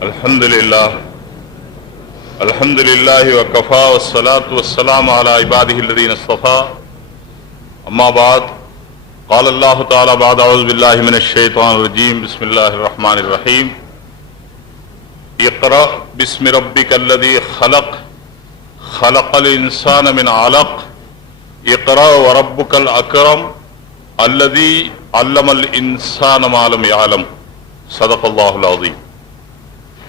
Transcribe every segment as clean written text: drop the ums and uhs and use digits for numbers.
Alhamdulillah wa kafa wa salatu wa salamu ala ibadihi alladhina istafa amma ba'd qala Allah ta'ala ba'da a'udhu billahi minash shaitanir rajim bismillahir rahmanir rahim iqra bismi rabbikal ladhi khalaq khalaqal insana min 'alaq iqra wa rabbukal akram alladhi 'allamal insana ma lam ya'lam sadaqallahul azim.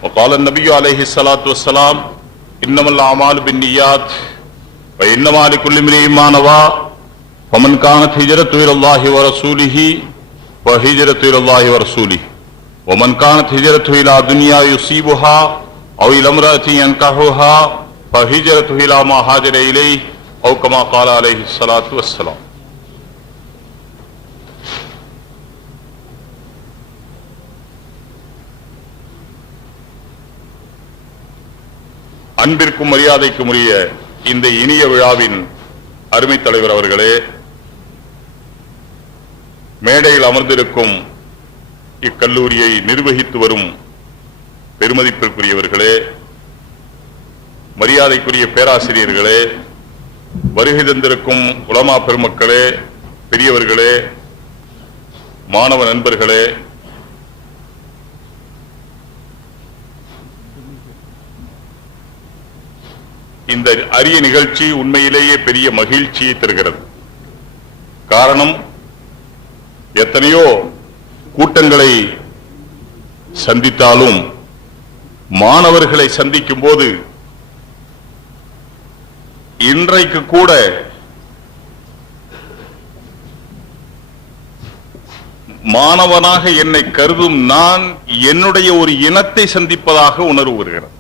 وقال النبي عليه الصلاة والسلام إنما الأعمال بالنيات وإنما لكل امرئ ما نوى فمن كانت هجرته إلى الله ورسوله فهجرته إلى الله ورسوله ومن كانت هجرته إلى دنيا يصيبها أو إلى امرأة ينكحها فهجرته إلى ما هاجر إليه أو كما قال عليه الصلاة والسلام. அன்பிற்கும் மரியாதைக்கும் உரிய இந்த இனிய விழாவின் அருமை தலைவர் அவர்களே, மேடையில் அமர்ந்திருக்கும் இக்கல்லூரியை நிர்வகித்து வரும் பெருமதிப்பிற்குரியவர்களே, மரியாதைக்குரிய பேராசிரியர்களே, வருகை தந்திருக்கும் உலமா பெருமக்களே, பெரியவர்களே, மாணவ நண்பர்களே, இந்த அரிய நிகழ்ச்சி உண்மையிலேயே பெரிய மகிழ்ச்சியை தருகிறது. காரணம், எத்தனையோ கூட்டங்களை சந்தித்தாலும் மாணவர்களை சந்திக்கும் போது இன்றைக்கு கூட மாணவனாக என்னை கருதும் நான் என்னுடைய ஒரு இனத்தை சந்திப்பதாக உணர்வு வருகிறது.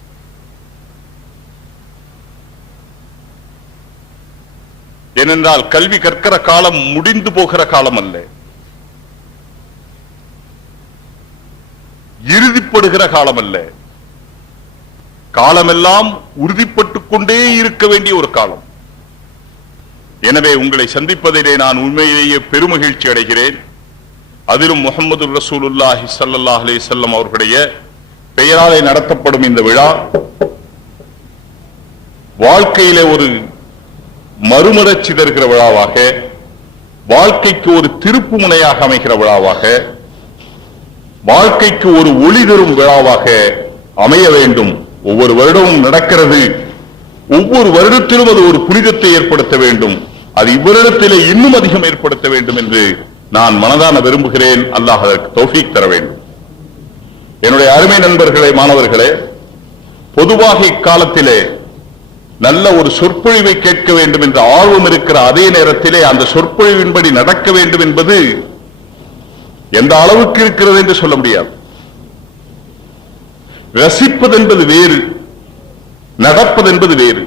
ஏனென்றால் கல்வி கற்கிற காலம் முடிந்து போகிற காலம் அல்ல, இறுதிப்படுகிற காலம் அல்ல, காலமெல்லாம் உறுதிப்பட்டுக் கொண்டே இருக்க வேண்டிய ஒரு காலம். எனவே உங்களை சந்திப்பதிலே நான் உண்மையிலேயே பெருமகிழ்ச்சி அடைகிறேன். அதிலும் முஹம்மது ரசூலுல்லாஹி ஸல்லல்லாஹு அலைஹி வஸல்லம் அவர்களுடைய பெயராலே நடத்தப்படும் இந்த விழா வாழ்க்கையிலே ஒரு மறுமலர்ச்சி தருகிற விழாவாக, வாழ்க்கைக்கு ஒரு திருப்பு முனையாக அமைகிற விழாவாக, வாழ்க்கைக்கு ஒரு ஒளி தரும் விழாவாக அமைய வேண்டும். ஒவ்வொரு வருடமும் நடக்கிறது, ஒவ்வொரு வருடத்திலும் அது ஒரு புனிதத்தை ஏற்படுத்த வேண்டும். அது இவ்வருடத்திலே இன்னும் அதிகம் ஏற்படுத்த வேண்டும் என்று நான் மனதான விரும்புகிறேன். அல்லாஹ் அதற்கு தௌஃபீக் தர வேண்டும். என்னுடைய அருமை நண்பர்களே, மாணவர்களே, பொதுவாக இக்காலத்திலே நல்ல ஒரு சொற்பொழிவை கேட்க வேண்டும் என்ற ஆர்வம் இருக்கிற அதே நேரத்திலே அந்த சொற்பொழிவின்படி நடக்க வேண்டும் என்பது எந்த அளவுக்கு இருக்கிறது என்று சொல்ல முடியாது. ரசிப்பது என்பது வேறு, நடப்பது என்பது வேறு,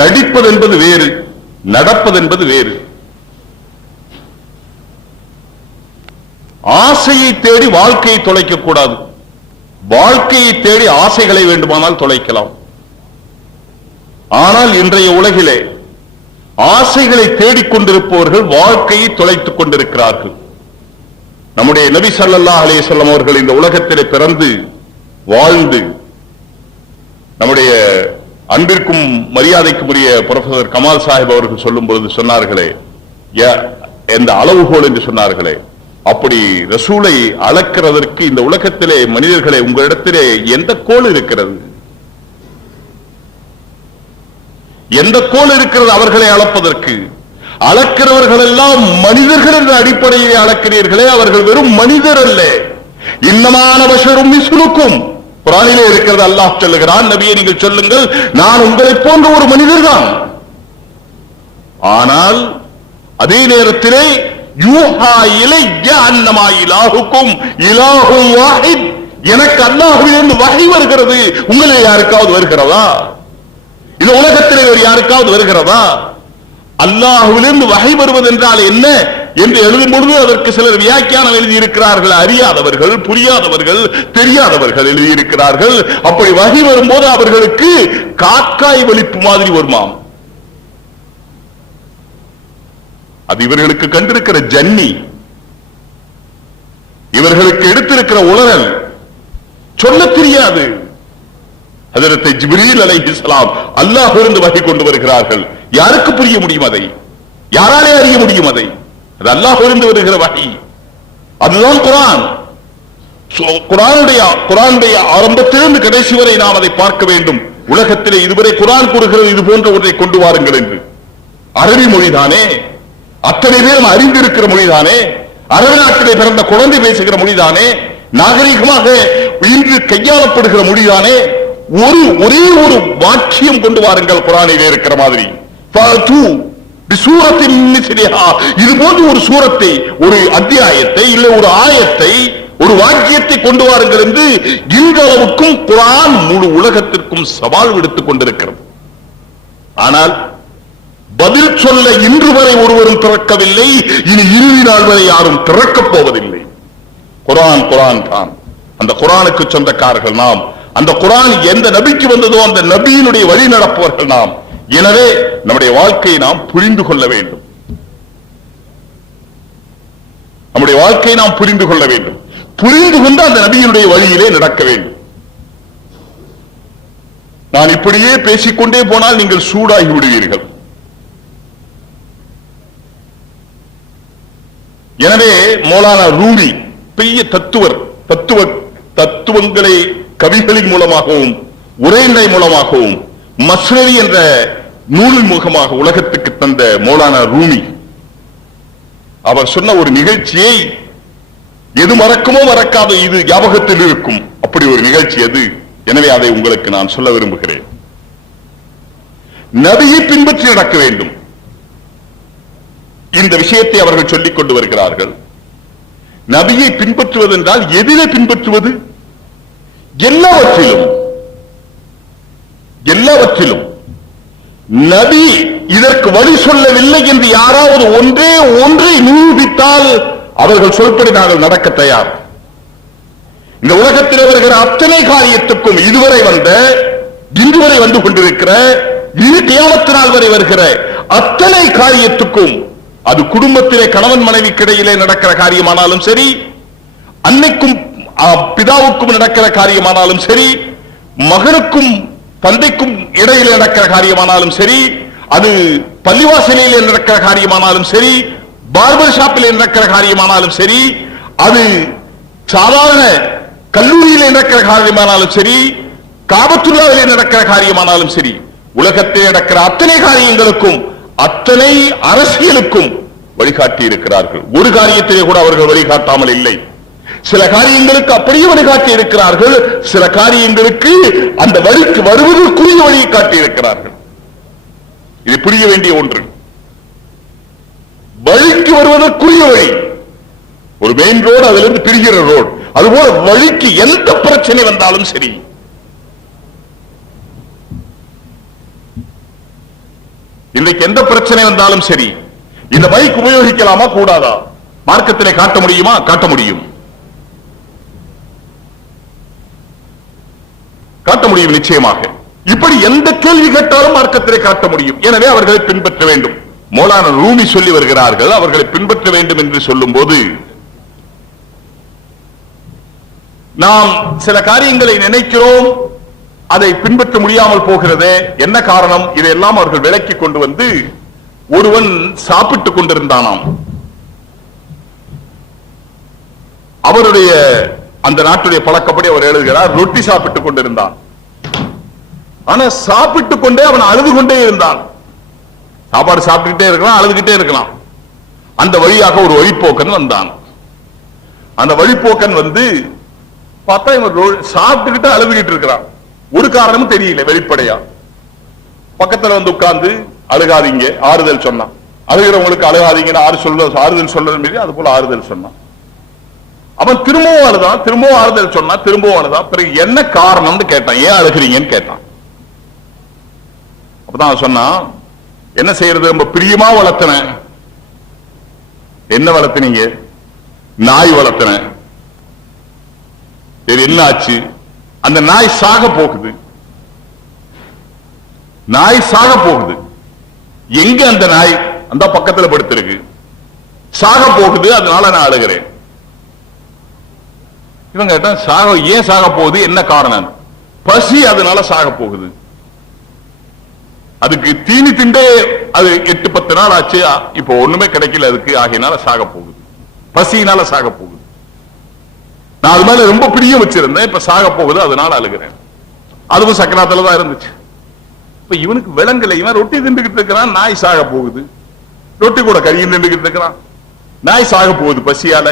நடிப்பது என்பது வேறு, நடப்பது என்பது வேறு. ஆசையை தேடி வாழ்க்கையை தொலைக்க கூடாது, வாழ்க்கையை தேடி ஆசைகளை வேண்டுமானால் தொலைக்கலாம். ஆனால் இன்றைய உலகிலே ஆசைகளை தேடிக்கொண்டிருப்பவர்கள் வாழ்க்கையை தொலைத்துக் கொண்டிருக்கிறார்கள். நம்முடைய நபி ஸல்லல்லாஹு அலைஹி வஸல்லம் அவர்கள் இந்த உலகத்திலே பிறந்து வாழ்ந்து நம்முடைய அன்பிற்கும் மரியாதைக்கும் உரிய புரொஃபசர் கமால் சாஹிப் அவர்கள் சொல்லும் பொழுது சொன்னார்களே, எந்த அளவுகோல் என்று சொன்னார்களே, அப்படி ரசூலை அளக்கிறதற்கு இந்த உலகத்திலே மனிதர்களே உங்களிடத்திலே எந்த கோல் இருக்கிறது, எந்த கோல் இருக்கிறது அவர்களை அளப்பதற்கு? அளக்கிறவர்கள் எல்லாம் மனிதர்கள் என்ற அடிப்படையை அளக்கிறீர்களே, அவர்கள் வெறும் மனிதர் அல்ல. இன்னமான பஷரும் மிஸ்லுக்கும் குர்ஆனிலே இருக்கிறது. அல்லாஹ் சொல்லுகிறான், நபியே நீங்கள் சொல்லுங்கள், நான் உங்களை போன்ற ஒரு மனிதர் தான். ஆனால் அதே நேரத்திலே யூஹா இலைய அன்னமா இலாஹுக்கும் இலாஹும் வாஹித், எனக்கு அல்லாஹ்விலிருந்து வஹி வருகிறது, உங்களை யாருக்காவது வருகிறதா? இந்த உலகத்திலே யாருக்காவது வருகிறதா? அல்லாஹ்விலிருந்து வஹி வருவது என்றால் என்ன என்று எழுதும் பொழுது அதற்கு சிலர் வியாக்கியானம் எழுதியிருக்கிறார்கள். அறியாதவர்கள், புரியாதவர்கள், தெரியாதவர்கள் எழுதியிருக்கிறார்கள். அப்படி வஹி வரும்போது அவர்களுக்கு காக்காய் வலிப்பு மாதிரி வருமாம். அது இவர்களுக்கு கண்டிருக்கிற ஜன்னி, இவர்களுக்கு எடுத்திருக்கிற உளறல், சொல்ல தெரியாது. ஹஜ்ரத் ஜிப்ரீல் அலைஹிஸ்ஸலாம் அல்லாஹ்விலிருந்து வஹி கொண்டு வருகிறார்கள். யாருக்கு புரிய முடியும்? அதை யாராலே அறிய முடியும்? அதை அது அல்லாஹ்விலிருந்து வருகிற வஹி. அதுதான் குர்ஆன். குர்ஆனுடைய ஆரம்பத்திலிருந்து கடைசி வரை நாம் அதை பார்க்க வேண்டும். உலகத்திலே இதுவரை குர்ஆன் கூறுகிறது இது போன்ற ஒன்றை கொண்டு வாருங்கள் என்று. அரபி மொழிதானே, அத்தனை பேரும் அறிந்திருக்கிற மொழிதானே, அரபு நாட்டிலே பிறந்த குழந்தை பேசுகிற மொழிதானே, நாகரிகமாக இன்று கையாளப்படுகிற மொழிதானே. ஒரே ஒரு வாக்கியம் கொண்டு வாருங்கள் குர்ஆனிலே இருக்கிற மாதிரி. இது போன்ற ஒரு சூரத்தை, ஒரு அத்தியாயத்தை, இல்லை ஒரு ஆயத்தை, ஒரு வாக்கியத்தை கொண்டு வாருங்கள் என்று இன்றளவுக்கும் குர்ஆன் முழு உலகத்திற்கும் சவால் விடுத்துக் கொண்டிருக்கிறது. ஆனால் பதில் சொல்ல இன்று வரை ஒருவரும் திறக்கவில்லை. இனி இறுதி நாள் வரை யாரும் திறக்கப் போவதில்லை. குர்ஆன் தான். அந்த குர்ஆனுக்கு சொந்தக்காரர்கள் நாம். அந்த குர்ஆன் எந்த நபிக்கு வந்ததோ அந்த நபியினுடைய வழி நடப்பவர்கள் நாம். எனவே நம்முடைய வாழ்க்கையை நாம் புரிந்து கொள்ள வேண்டும். நம்முடைய வாழ்க்கையை நாம் புரிந்து கொள்ள வேண்டும். புரிந்து கொண்டு அந்த நபியினுடைய வழியிலே நடக்க வேண்டும். நான் இப்படியே பேசிக்கொண்டே போனால் நீங்கள் சூடாகி விடுவீர்கள். எனவே மௌலானா ரூமி பெரிய தத்துவங்களை கவிகளின் மூலமாகவும் உரைநடை மூலமாகவும் மஸ்னவி என்ற நூலின் முகமாக உலகத்துக்கு தந்த மௌலானா ரூமி அவர் சொன்ன ஒரு நிகழ்ச்சியை எது மறக்குமோ மறக்காத இது ஞாபகத்தில் இருக்கும். அப்படி ஒரு நிகழ்ச்சி அது. எனவே அதை உங்களுக்கு நான் சொல்ல விரும்புகிறேன். நபியை பின்பற்றி நடக்க வேண்டும். இந்த விஷயத்தை அவர்கள் சொல்லிக் கொண்டு வருகிறார்கள். நபியை பின்பற்றுவது என்றால் எதிலே பின்பற்றுவது? எல்லாவற்றிலும் நபி இதற்கு வழி சொல்லவில்லை என்று யாராவது ஒன்றை நிரூபித்தால் அவர்கள் சொல்படி நாங்கள் நடக்க தயார். இந்த உலகத்தில் வருகிற அத்தனை காரியத்துக்கும் இதுவரை இன்று வரை வந்து கொண்டிருக்கிற இரு கியாமத்தினால் வரை வருகிற அத்தனை காரியத்துக்கும், அது குடும்பத்திலே கணவன் மனைவிக்கிடையிலே நடக்கிற காரியமானாலும் சரி, அன்னைக்கும் பிதாவுக்கும் நடக்கிற காரியமானாலும் சரி, மகனுக்கும் தந்தைக்கும் இடையிலே நடக்கிற காரியமானாலும் சரி, அது பள்ளிவாசலிலே நடக்கிற காரியமானாலும் சரி, பார்பர் ஷாப்பிலே நடக்கிற காரியமானாலும் சரி, அது சாதாரண கல்லூரியிலே நடக்கிற காரியமானாலும் சரி, காபத்துல்லாவிலே நடக்கிற காரியமானாலும் சரி, உலகத்தில் நடக்கிற அத்தனை காரியங்களுக்கும் அத்தனை அரசியலுக்கும் வழிகாட்டி இருக்கிறார்கள். ஒரு காரியத்திலே கூட அவர்கள் வழிகாட்டாமல் இல்லை. சில காரியங்களுக்கு அப்படியே வழிகாட்டி இருக்கிறார்கள், சில காரியங்களுக்கு அந்த வழிக்கு வருவதற்குரிய வழியை காட்டி இருக்கிறார்கள். இது புரிய வேண்டிய ஒன்று. வழிக்கு வருவதற்குரிய வழி ஒரு மெயின் ரோடு, அதிலிருந்து பிரிகிற ரோடு. அதுபோல வழிக்கு எந்த பிரச்சனை வந்தாலும் சரி, இன்றைக்கு எந்த பிரச்சனை வந்தாலும் சரி, இந்த மைக் உபயோகிக்கலாமா கூடாதா? மார்க்கத்திலே காட்ட முடியுமா? காட்ட முடியும். காட்ட முடியும் நிச்சயமாக. இப்படி எந்த கேள்வி கேட்டாலும் மார்க்கத்திலே காட்ட முடியும். எனவே அவர்களை பின்பற்ற வேண்டும். மௌலானா ரூமி சொல்லி வருகிறார்கள், அவர்களை பின்பற்ற வேண்டும் என்று சொல்லும் போது நாம் சில காரியங்களை நினைக்கிறோம், அதை பின்பற்ற முடியாமல் போகிறது. என்ன காரணம்? இதையெல்லாம் அவர்கள் விளக்கி கொண்டு வந்து, ஒருவன் சாப்பிட்டுக் கொண்டிருந்தானாம். அவருடைய அந்த நாட்டுடைய பழக்கப்படி அவர் எழுதுகிறார், ரொட்டி சாப்பிட்டுக் கொண்டிருந்தான். ஆனா சாப்பிட்டுக் கொண்டே அவன் அழுது கொண்டே இருந்தான். சாப்பாடு சாப்பிட்டுக்கிட்டே இருக்கலாம், அழுதுகிட்டே இருக்கலாம். அந்த வழியாக ஒரு வழிப்போக்கன் வந்தான். அந்த வழிப்போக்கன் வந்து பார்த்தா இவன் சாப்பிட்டுக்கிட்டு அழுதுகிட்டு இருக்கிறான். ஒரு காரணமும் தெரியல வெளிப்படையா. பக்கத்துல வந்து உட்கார்ந்து அழுகாதீங்க, ஆறுதல் சொன்னான். அழுகிறவங்களுக்கு அழுகாதீங்கன்னு ஆறுதல் சொல்றது, அது போல ஆறுதல் சொன்னான். அவன் திரும்பவும் அழுதான், திரும்பவும் ஆறுதல் சொன்னா, திரும்பவும் அழுதான். பிறகு என்ன காரணம்னு கேட்டான், ஏன் அழுகிறீங்கன்னு கேட்டான். அப்பதான் சொன்னான், என்ன செய்யறது, ரொம்ப பிரியமா வளர்த்தன. என்ன வளர்த்தனீங்க? நாய் வளர்த்தன. என்ன ஆச்சு? அந்த நாய் சாக போகுது. நாய் சாக போகுது. எங்க அந்த நாய்? அந்த பக்கத்துல படுத்திருக்கு. சாக போகுது, அதனால நான் அழுகிறேன். இவங்க கேட்டா ஏன் சாக போகுது, என்ன காரணம்? பசி, அதனால சாக போகுது. அதுக்கு தீனி திண்டே அது 8-10 நாள் ஆச்சு, இப்போ ஒண்ணுமே கிடைக்கல அதுக்கு, ஆகையினால சாக போகுது, பசியினால சாக போகுது. நான் அது மேல ரொம்ப பிரியம் வச்சிருந்தேன், இப்ப சாக போகுது, அதனால அழுகிறேன். அதுவும் சக்கராத்துல தான் இருந்துச்சு. இப்ப இவனுக்கு விலங்குல, இவன் ரொட்டி திண்டுகிட்டு இருக்கிறான், நாய் சாக போகுது. ரொட்டி கூட கறியும் திண்டுகிட்டு இருக்கிறான், நாய் சாக போகுது பசியால.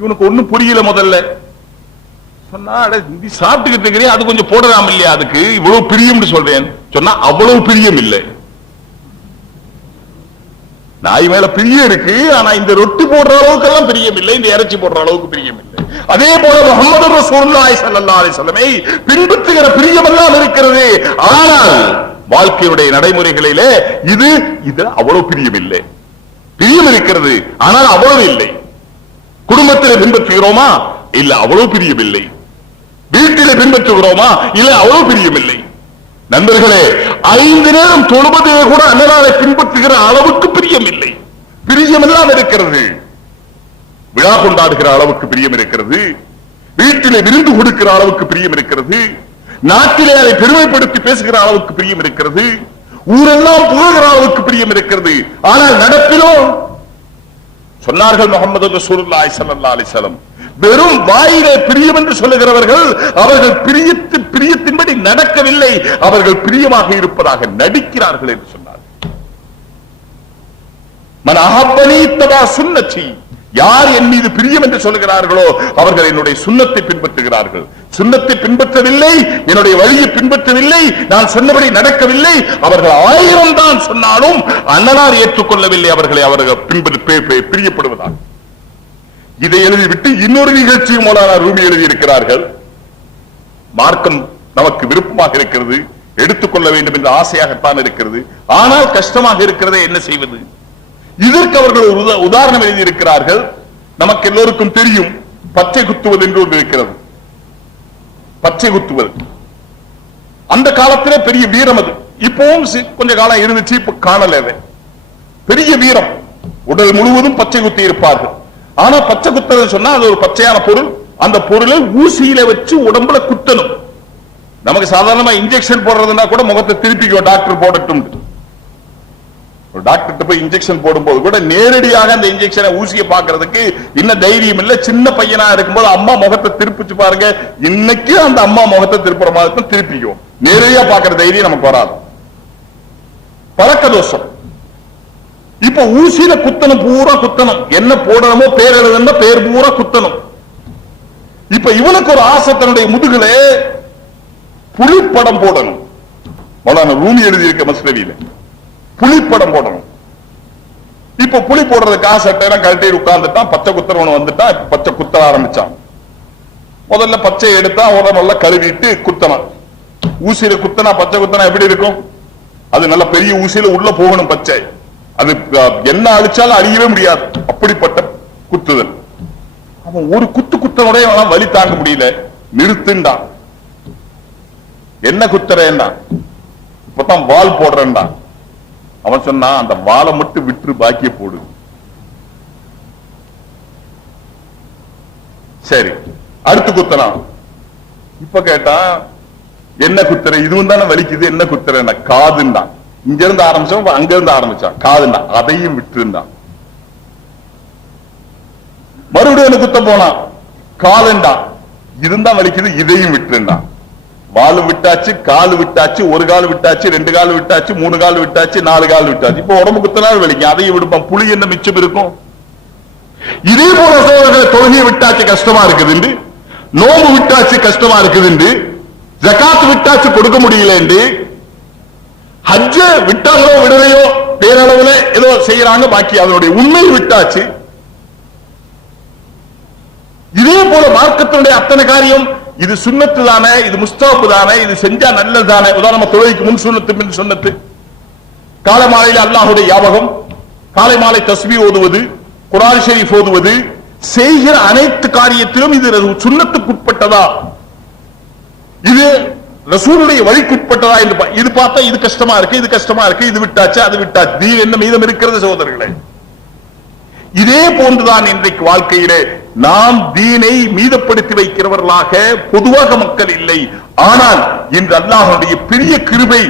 இவனுக்கு ஒண்ணும் புரியல. முதல்ல சொன்னா, நீ சாப்பிட்டுக்கிட்டு இருக்கிறீங்க, அது கொஞ்சம் போடலாம் இல்லையா, அதுக்கு இவ்வளவு பிரியம் சொல்றேன் சொன்னா, அவ்வளவு பிரியம் இல்லை. நாய் மேல பிரியம் இருக்கு, ஆனா இந்த ரொட்டி போடுற அளவுக்கு எல்லாம் பிரியம் இல்லை, இந்த இறைச்சி போடுற அளவுக்கு பிரியம் இல்லை. அதே போல முஹம்மது ரசூலுல்லாஹி ஸல்லல்லாஹு அலைஹி வஸல்லம் பின்பற்றுகிற பிரியம் எல்லாம் இருக்கிறது. ஆனால் வாழ்க்கையுடைய நடைமுறைகளிலே இது அவ்வளவு பிரியம் இல்லை. பிரியம் இருக்கிறது, ஆனால் அவ்வளவு இல்லை. குடும்பத்தில் பின்பற்றுகிறோமா? இல்ல, அவ்வளவு பிரியம் இல்லை. வீட்டிலே பின்பற்றுகிறோமா? இல்ல, அவ்வளவு பிரியம் இல்லை. நண்பர்களே, 5 நேரம் தொழுவதே கூட அன்னலாரை பின்பற்றுகிற அளவுக்கு பிரியம் இல்லை. பிரியம் எல்லாம் இருக்கிறது. விழா கொண்டாடுகிற அளவுக்கு பிரியம் இருக்கிறது. வீட்டிலே விருந்து கொடுக்கிற அளவுக்கு பிரியம் இருக்கிறது. நாட்டிலே அதை பெருமைப்படுத்தி பேசுகிற அளவுக்கு பிரியம் இருக்கிறது. ஊரெல்லாம் புகழ்கிற அளவுக்கு பிரியம் இருக்கிறது. ஆனால் நடப்பிலோ சொன்னார்கள் முஹம்மது ரசூலுல்லாஹி ஸல்லல்லாஹு அலைஹி வஸல்லம், வெறும் வாயிலே பிரியம் என்று சொல்லுகிறவர்கள் அவர்கள் பிரியத்தின்படி நடக்கவில்லை, அவர்கள் பிரியமாக இருப்பதாக நடிக்கிறார்கள் என்று சொன்னார். மன் அஹப்பனி தபா சுன்னதி, யார் என் மீது பிரியம் என்று சொல்லுகிறார்களோ அவர்கள் என்னுடைய சுன்னத்தை பின்பற்றுகிறார்கள். சுன்னத்தை பின்பற்றவில்லை, என்னுடைய வழியை பின்பற்றவில்லை, நான் சொன்னபடி நடக்கவில்லை, அவர்கள் 1000 தான் சொன்னாலும் அன்னலார் ஏற்றுக்கொள்ளவில்லை அவர்களை பிரியப்படுவதாக. இதை எழுதிவிட்டு இன்னொரு நிகழ்ச்சியும் மௌலானா ரூமி எழுதியிருக்கிறார்கள். மார்க்கம் நமக்கு விருப்பமாக இருக்கிறது, எடுத்துக்கொள்ள வேண்டும் என்ற ஆசையாகத்தான் இருக்கிறது, ஆனால் கஷ்டமாக இருக்கிறதே, என்ன செய்வது? இதற்கு அவர்கள் ஒரு உதாரணம் எழுதியிருக்கிறார்கள். நமக்கு எல்லோருக்கும் தெரியும், பச்சை குத்துவது என்று ஒன்று இருக்கிறது. பச்சை குத்துவது அந்த காலத்திலே பெரிய வீரம். அது இப்பவும் கொஞ்ச காலம் இருந்துச்சு, இப்ப காணல. பெரிய வீரம், உடல் முழுவதும் பச்சை குத்தி இருப்பார்கள். ஆனா பச்சை குத்துறது சொன்னா அது ஒரு பச்சையான பொருள். அந்த பொருளை ஊசியில வச்சு உடம்புல குத்தணும். நமக்கு சாதாரணமா இன்ஜெக்ஷன் போடுறதுன்னா கூட முகத்தை திருப்பிக்கும், டாக்டர் போடட்டும். டாக்டர் போய் இன்ஜெக்ஷன் போடும்போது கூட நேரடியாக அந்த இன்ஜெக்ஷனை ஊசியை பார்க்கிறதுக்கு இன்னும் தைரியம் இல்ல. சின்ன பையனா இருக்கும்போது அம்மா முகத்தை திருப்பிச்சு பாருங்க, இன்னைக்கு அந்த அம்மா முகத்தை திருப்புற மாதிரி திருப்பிக்கும். நேரடியா பார்க்கிற தைரியம் நமக்கு வராது, பழக்க தோஷம். இப்ப ஊசியில குத்தணும், பூரா குத்தணும். என்ன போடணுமோ பேர் எழுதுன்னா பேர் பூரா குத்தணும். இப்ப இவனுக்கு ஒரு ஆசை, தன்னுடைய முதுகுல புலிப்படம் போடணும். மௌலானா ரூமி எழுதியிருக்க மஸ்னவியில புலிப்படம் போடணும். இப்ப புலி போடுறதுக்கு சட்டையெல்லாம் கழட்டி உட்கார்ந்துட்டான். பச்சை குத்துறவன் வந்துட்டான். பச்சை குத்த ஆரம்பிச்சான். முதல்ல பச்சை எடுத்தா நல்லா கழுவிட்டு குத்தணும். ஊசியில குத்தனா பச்சை குத்தனா எப்படி இருக்கும்? அது நல்ல பெரிய ஊசியில உள்ள போகணும் பச்சை. அது என்ன அழிச்சாலும் அழியவே முடியாது, அப்படிப்பட்ட குத்துதல். அவன் ஒரு குத்தனுடைய வலி தாங்க முடியல, நிறுத்துண்டான். என்ன குத்துறேன்னா, இப்பதான் வால் போடுறேன்டா. அவன் சொன்னா, அந்த வாழை மட்டும் விட்டு பாக்கிய போடு. சரி, அடுத்து குத்தனா. இப்ப கேட்டா, என்ன குத்துற? இதுவும் தானே வலிக்குது, என்ன குத்துறேன்னா காதுண்டான். இங்க இருந்து ஆரம்பிச்சோம், அங்க இருந்து ஆரம்பிச்சான். காதுண்டா, அதையும் விட்டு இருந்தான். மறுபடியும் குத்த போனான், காலுண்டா, இதுதான் வலிக்குது, இதையும் விட்டு இருந்தான். வாலு விட்டாச்சு, காலு விட்டாச்சு, ஒரு கால் விட்டாச்சு, 2 கால் விட்டாச்சு, 3 கால் விட்டாச்சு, 4 கால் விட்டாச்சு. இப்ப உடம்பு குத்தினாலும் வலிக்கும், அதையும் விடுப்பான். புளி என்ன மிச்சம் இருக்கும்? இதே போல சோழர்கள் தொழுகையை விட்டாச்சு கஷ்டமா இருக்குது, நோம்பு விட்டாச்சு கஷ்டமா இருக்குது, ஜகாத் விட்டாச்சு கொடுக்க முடியல, ஹஜ்ஜ விட்டாங்களோ விடலையோ பேரளவுல ஏதோ செய்யறாங்க, பாக்கி அதனுடைய உண்மை விட்டாச்சு. இதே போல மார்க்கத்தினுடைய அத்தனை காரியம், இது சுன்னத்து தானே, இது முஸ்தாப்பு தானே, இது செஞ்சா நல்லது தானே. உதாரணமா தொழுகைக்கு முன் சுன்னத்து பின் சுன்னத்து. காலை மாலையில் அல்லாஹ்வுடைய ஞாபகம், காலை மாலை தஸ்பீஹ் ஓதுவது, குர்ஆன் ஷரீஃப் ஓதுவது, செய்கிற அனைத்து காரியத்திலும் இது சுன்னத்துக்கு உட்பட்டதா, இது ரசூலுடைய வழிக்குட்பட்டதா என்று இது பார்த்தா இது கஷ்டமா இருக்கு, இது கஷ்டமா இருக்கு, இது விட்டாச்சு, அது விட்டாச்சு. தீன் என்ன மீதம் இருக்கிறது சகோதரர்களே? இதே போன்றுதான் இன்றைக்கு வாழ்க்கையிலே நாம் தீனை மீதப்படுத்தி வைக்கிறவர்களாக பொதுவாக மக்கள் இல்லை. ஆனால் இன்று அல்லாஹ்வுடைய பெரிய கிருபை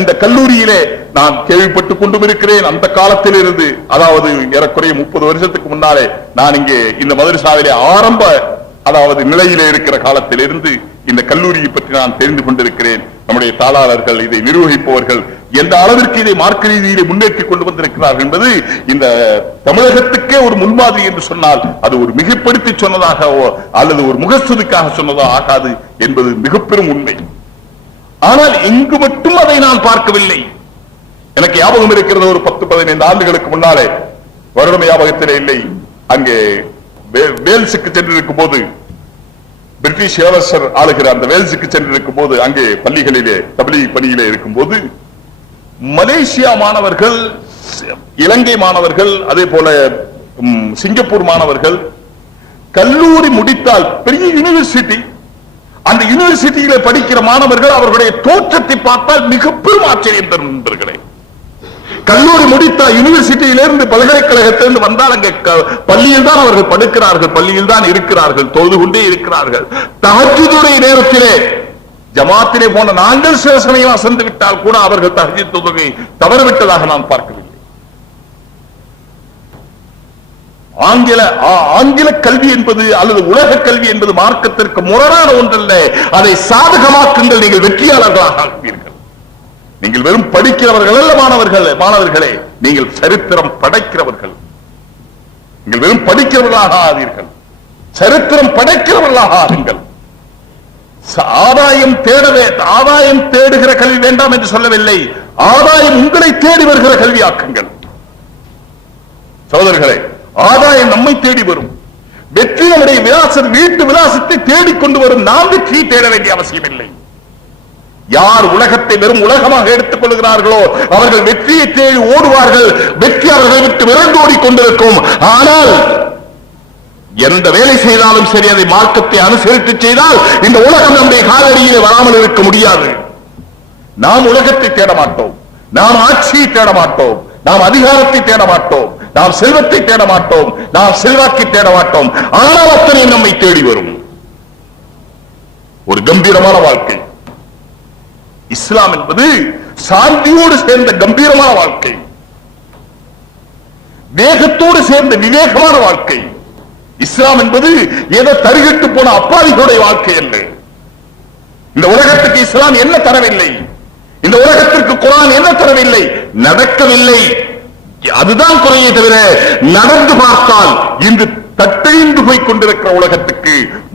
இந்த கல்லூரியிலே நான் கேள்விப்பட்டுக் கொண்டும் இருக்கிறேன். அந்த காலத்தில் இருந்து, அதாவது ஏறக்குறைய 30 வருஷத்துக்கு முன்னாலே நான் இங்கே இந்த மதரசாவிலே ஆரம்ப நிலையிலே இருக்கிற காலத்தில் இருந்து இந்த கல்லூரியை பற்றி நான் தெரிந்து கொண்டிருக்கிறேன். நம்முடைய தாளாளர்கள், இதை நிர்வகிப்பவர்கள் எந்த அளவிற்கு இதை மார்க்க ரீதியிலே முன்னேற்றி கொண்டு வந்திருக்கிறார்கள் என்பது இந்த தமிழகத்துக்கே ஒரு முன்மாதிரி என்று சொன்னால் அது ஒரு மிகப்படுத்தி சொன்னதாகவோ அல்லது ஒரு முகஸ்துதிக்காக சொன்னதோ ஆகாது என்பது மிக பெரும் உண்மை. ஆனால் இங்கு மட்டும் அதை நான் பார்க்கவில்லை. எனக்கு ஞாபகம் இருக்கிறது, ஒரு 10-15 ஆண்டுகளுக்கு முன்னாலே, வருடம் ஞாபகத்திலே இல்லை, அங்கே வேல்ஸுக்கு சென்றிருக்கும் போது, பிரிட்டிஷ் இளவரசர் ஆளுகிற அந்த வேல்ஸுக்கு சென்றிருக்கும் போது, அங்கே பள்ளிகளிலே தப்லீக் பணியிலே இருக்கும் போது மலேசியா மாணவர்கள், இலங்கை மாணவர்கள், அதே போல சிங்கப்பூர் மாணவர்கள் கல்லூரி முடித்தால் பெரிய யூனிவர்சிட்டி, அந்த யூனிவர்சிட்டியில படிக்கிற மாணவர்கள் அவர்களுடைய தோற்றத்தை பார்த்தால் மிக பெரும் ஆச்சரியம் தரும் நண்பர்களே. கல்லூரி முடித்தால் யூனிவர்சிட்டியிலிருந்து பல்கலைக்கழகத்திலிருந்து வந்தால் அங்கே பள்ளியில் தான் அவர்கள் படுக்கிறார்கள், பள்ளியில் தான் இருக்கிறார்கள், தொழுது கொண்டே இருக்கிறார்கள். தஹஜ்ஜுதுடைய நேரத்திலே ஜமாத்திலே போன நாங்கள் சில சமயம் அசந்து விட்டால் கூட அவர்கள் தஹஜ்ஜுத் தொழுகை தவறவிட்டதாக நான் பார்க்கவில்லை. ஆங்கில கல்வி என்பது அல்லது உலக கல்வி என்பது மார்க்கத்திற்கு முரணான ஒன்றல்ல. அதை சாதகமாக்குங்கள், நீங்கள் வெற்றியாளர்களாக ஆகுவீர்கள். நீங்கள் வெறும் படிக்கிறவர்கள் அல்ல மாணவர்களே, நீங்கள் சரித்திரம் படைக்கிறவர்கள். நீங்கள் வெறும் படிக்கிறவர்களாக ஆவீர்கள், சரித்திரம் படைக்கிறவர்களாக ஆகுங்கள். ஆதாயம் தேடுகிற கல்வி வேண்டாம் என்று சொல்லவில்லை, ஆதாயம் உங்களை தேடி வருகிற கல்வி ஆக்குங்கள். சகோதரர்களே, ஆதாயம் நம்மை தேடி வரும். வெற்றி நம்முடைய வீட்டு விலாசத்தை தேடிக்கொண்டு வரும். நாம் வெற்றியை தேட வேண்டிய அவசியம் இல்லை. யார் உலகத்தை வெறும் உலகமாக எடுத்துக் கொள்கிறார்களோ அவர்கள் வெற்றியை தேடி ஓடுவார்கள். வெற்றி அவர்களை விட்டு விரண்டோடி கொண்டிருக்கும். ஆனால் எந்த வேலை செய்தாலும் சரி, அதை மார்க்கத்தை அனுசரித்து செய்தால் இந்த உலகம் நம்முடைய காலடியிலே வராமல் இருக்க முடியாது. நாம் உலகத்தை தேட மாட்டோம், நாம் ஆட்சியை தேட மாட்டோம், நாம் அதிகாரத்தை தேட மாட்டோம், நாம் செல்வத்தை தேட மாட்டோம், நாம் செல்வாக்கை தேட மாட்டோம். ஆனால் அத்தனை நம்மை தேடி வரும். ஒரு கம்பீரமான வாழ்க்கை இஸ்லாம் என்பது சாந்தியோடு சேர்ந்த கம்பீரமான வாழ்க்கை, வேகத்தோடு சேர்ந்த விவேகமான வாழ்க்கை. இஸ்லாம் என்பது ஏதோ தருகிட்டு போன அப்பாவிகளுடைய வாழ்க்கை அல்ல. இந்த உலகத்துக்கு இஸ்லாம் என்ன தரவில்லை, இந்த உலகத்திற்கு குர்ஆன் என்ன தரவில்லை? நடக்கவில்லை, அதுதான் குறையே தவிர நடந்து பார்த்தால் இன்று தட்டழிந்து போய் கொண்டிருக்கிற உலகத்துக்கு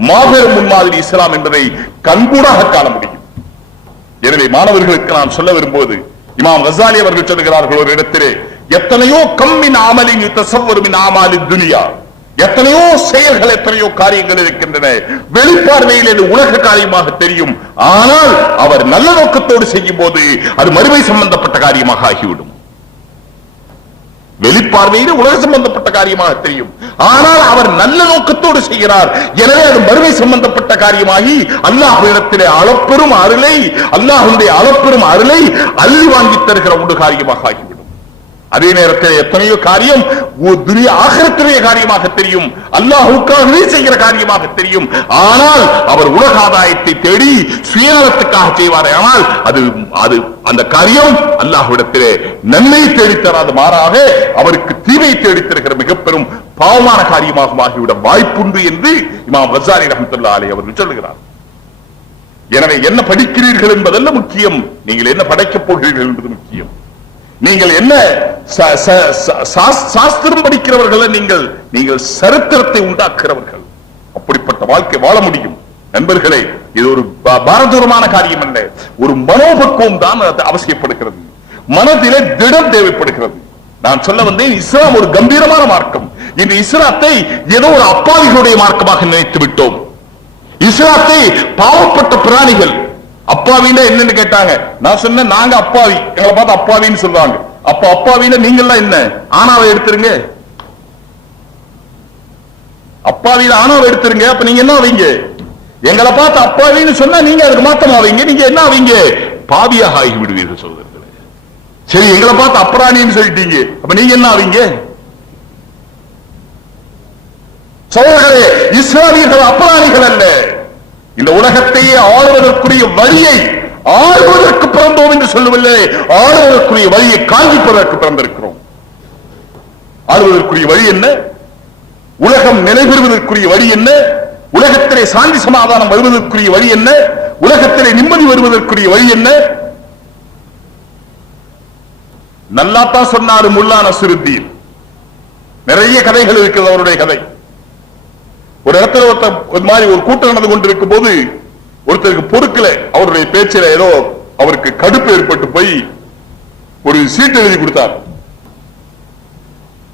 மாபெரும் முன்மாதிரி இஸ்லாம் என்பதை கண்கூடாக காண முடியும். எனவே மாணவர்களுக்கு நான் சொல்ல விரும்புவது, இமாம் கஸாலி அவர்கள் சொல்கிறார்கள் ஒரு இடத்திலே, எத்தனையோ கம்மின் அமலின் யுத்தஸவ்வரு ஆமாலி துனியா, எத்தனையோ செயல்கள், எத்தனையோ காரியங்கள் இருக்கின்றன. வெளிப்பார்வையில் இது உலக காரியமாக தெரியும். ஆனால் அவர் நல்ல நோக்கத்தோடு செய்யும் போது அது மறுமை சம்பந்தப்பட்ட காரியமாக ஆகிவிடும். வெளிப்பார்வையில் உலக சம்பந்தப்பட்ட காரியமாக தெரியும், ஆனால் அவர் நல்ல நோக்கத்தோடு செய்கிறார். எனவே அது மறுமை சம்பந்தப்பட்ட காரியமாகி அல்லாஹ்விடத்திலே அளப்பெரும் அருளை, அல்லாஹ்வுடைய அளப்பெரும் அருளை அள்ளி வாங்கி தருகிற ஒரு காரியமாக ஆகிவிடும். அதே நேரத்தில் எத்தனையோ காரியம் துனியா ஆகிரத்துடைய காரியமாக தெரியும், அல்லாஹ்வுக்காகவே செய்கிற காரியமாக தெரியும். ஆனால் அவர் உலக ஆதாயத்தை தேடி சுயநலத்துக்காக செய்வார். ஆனால் அது அந்த காரியம் அல்லாஹ்விடத்திலே நன்மை தேடித்தராது, மாறாக அவருக்கு தீமை தேடித்தருகிற மிக பெரும் பாவமான காரியமாக ஆகிவிட வாய்ப்புண்டு என்று இமாம் கஸாலி ரஹ்மத்துல்லாஹி அலைஹி அவர்கள் சொல்லுகிறார். எனவே என்ன படிக்கிறீர்கள் என்பதல்ல முக்கியம், நீங்கள் என்ன படைக்கப் போகிறீர்கள் என்பது முக்கியம். நீங்கள் என்ன சாஸ்திரம் படிக்கிறவர்கள், நீங்கள் சரித்திரத்தை உண்டாக்குகிறவர்கள். அப்படிப்பட்ட வாழ்க்கை வாழ முடியும். நண்பர்களே, இது ஒரு பாரதூரமான காரியம் அல்ல, ஒரு மனோபக்குவம் தான் அவசியப்படுகிறது. மனதிலே திடம் தேவைப்படுகிறது. நான் சொல்ல வந்தேன், இஸ்லாம் ஒரு கம்பீரமான மார்க்கம். இந்த இஸ்லாத்தை ஏதோ ஒரு அப்பாவிகளுடைய மார்க்கமாக நினைத்து விட்டோம். இஸ்லாத்தை பாவப்பட்ட பிராணிகள், அப்பாவின்னா என்னன்னு கேட்டாங்க. நான் சொன்னேன், நாங்க அப்பாவி, எங்களை பார்த்து அப்பாவின்னு சொல்றாங்க. அப்ப அப்பாவின்னா நீங்கெல்லாம் என்ன? ஆணாவை எடுத்துருங்க, அப்பாவியில ஆணாவை எடுத்துருங்க. அப்ப நீங்க என்ன ஆவீங்க? எங்களை பார்த்து அப்பாவின்னு சொன்னா நீங்க அதுக்கு மாத்தம் ஆவீங்க. நீங்க என்ன ஆவீங்க? பாவியாக ஆகி விடுவீர்கள் சகோதரர்களே. சரி, எங்களை பார்த்து அப்ராணின்னு சொல்லிட்டீங்க, அப்ப நீங்க என்ன ஆவீங்க? சோழர்களே, இஸ்லாமியர்கள் அபராதிகள் அல்ல. இந்த உலகத்தையே ஆளுவதற்குரிய வழியை ஆளுவதற்கு பிறந்தோம் என்று சொல்லவில்லை, ஆளுவதற்குரிய வழியை காண்பிப்பதற்கு பிறந்திருக்கிறோம். ஆளுவதற்குரிய வழி என்ன? உலகம் நிலைபெறுவதற்குரிய வழி என்ன? உலகத்திலே சாந்தி சமாதானம் வருவதற்குரிய வழி என்ன? உலகத்திலே நிம்மதி வருவதற்குரிய வழி என்ன? நல்லாத்தான் சொன்னாரு முல்லா நஸ்ருத்தீன். நிறைய கதைகள் இருக்கிறது அவருடைய கதை. ஒரு இடத்துல ஒரு மாதிரி ஒரு கூட்டம் நடந்து கொண்டிருக்கும் போது ஒருத்தருக்கு பொறுக்கல, அவருடைய பேச்சில ஏதோ அவருக்கு கடுப்பு ஏற்பட்டு போய் ஒரு சீட் எழுதி கொடுத்தார்.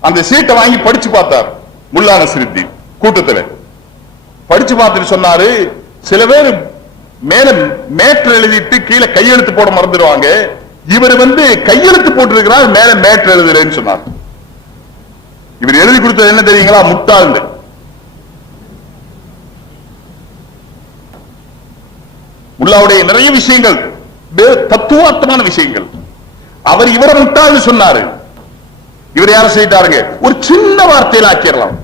அந்த சீட்டை வாங்கி படிச்சு பார்த்தார் முல்லா நஸ்ருத்தீன். கூட்டத்தில் படிச்சு பார்த்துட்டு சொன்னாரு, சில பேர் மேல மேட்டர் எழுதிட்டு கீழே கையெழுத்து போட மறந்துடுவாங்க, இவர் கையெழுத்து போட்டிருக்கிறார், மேல மேட்டர் எழுதுறேன்னு சொன்னார். இவர் எழுதி கொடுத்தது என்ன தெரியுங்களா? முட்டாள். முல்லாவுடைய நிறைய விஷயங்கள் தத்துவார்த்தமான விஷயங்கள். அவர் இவரை முட்டாள்னு சொன்னாரு. இவர் யார செய்தாருங்க? ஒரு சின்ன வார்த்தையில் ஆக்கிடலாம்.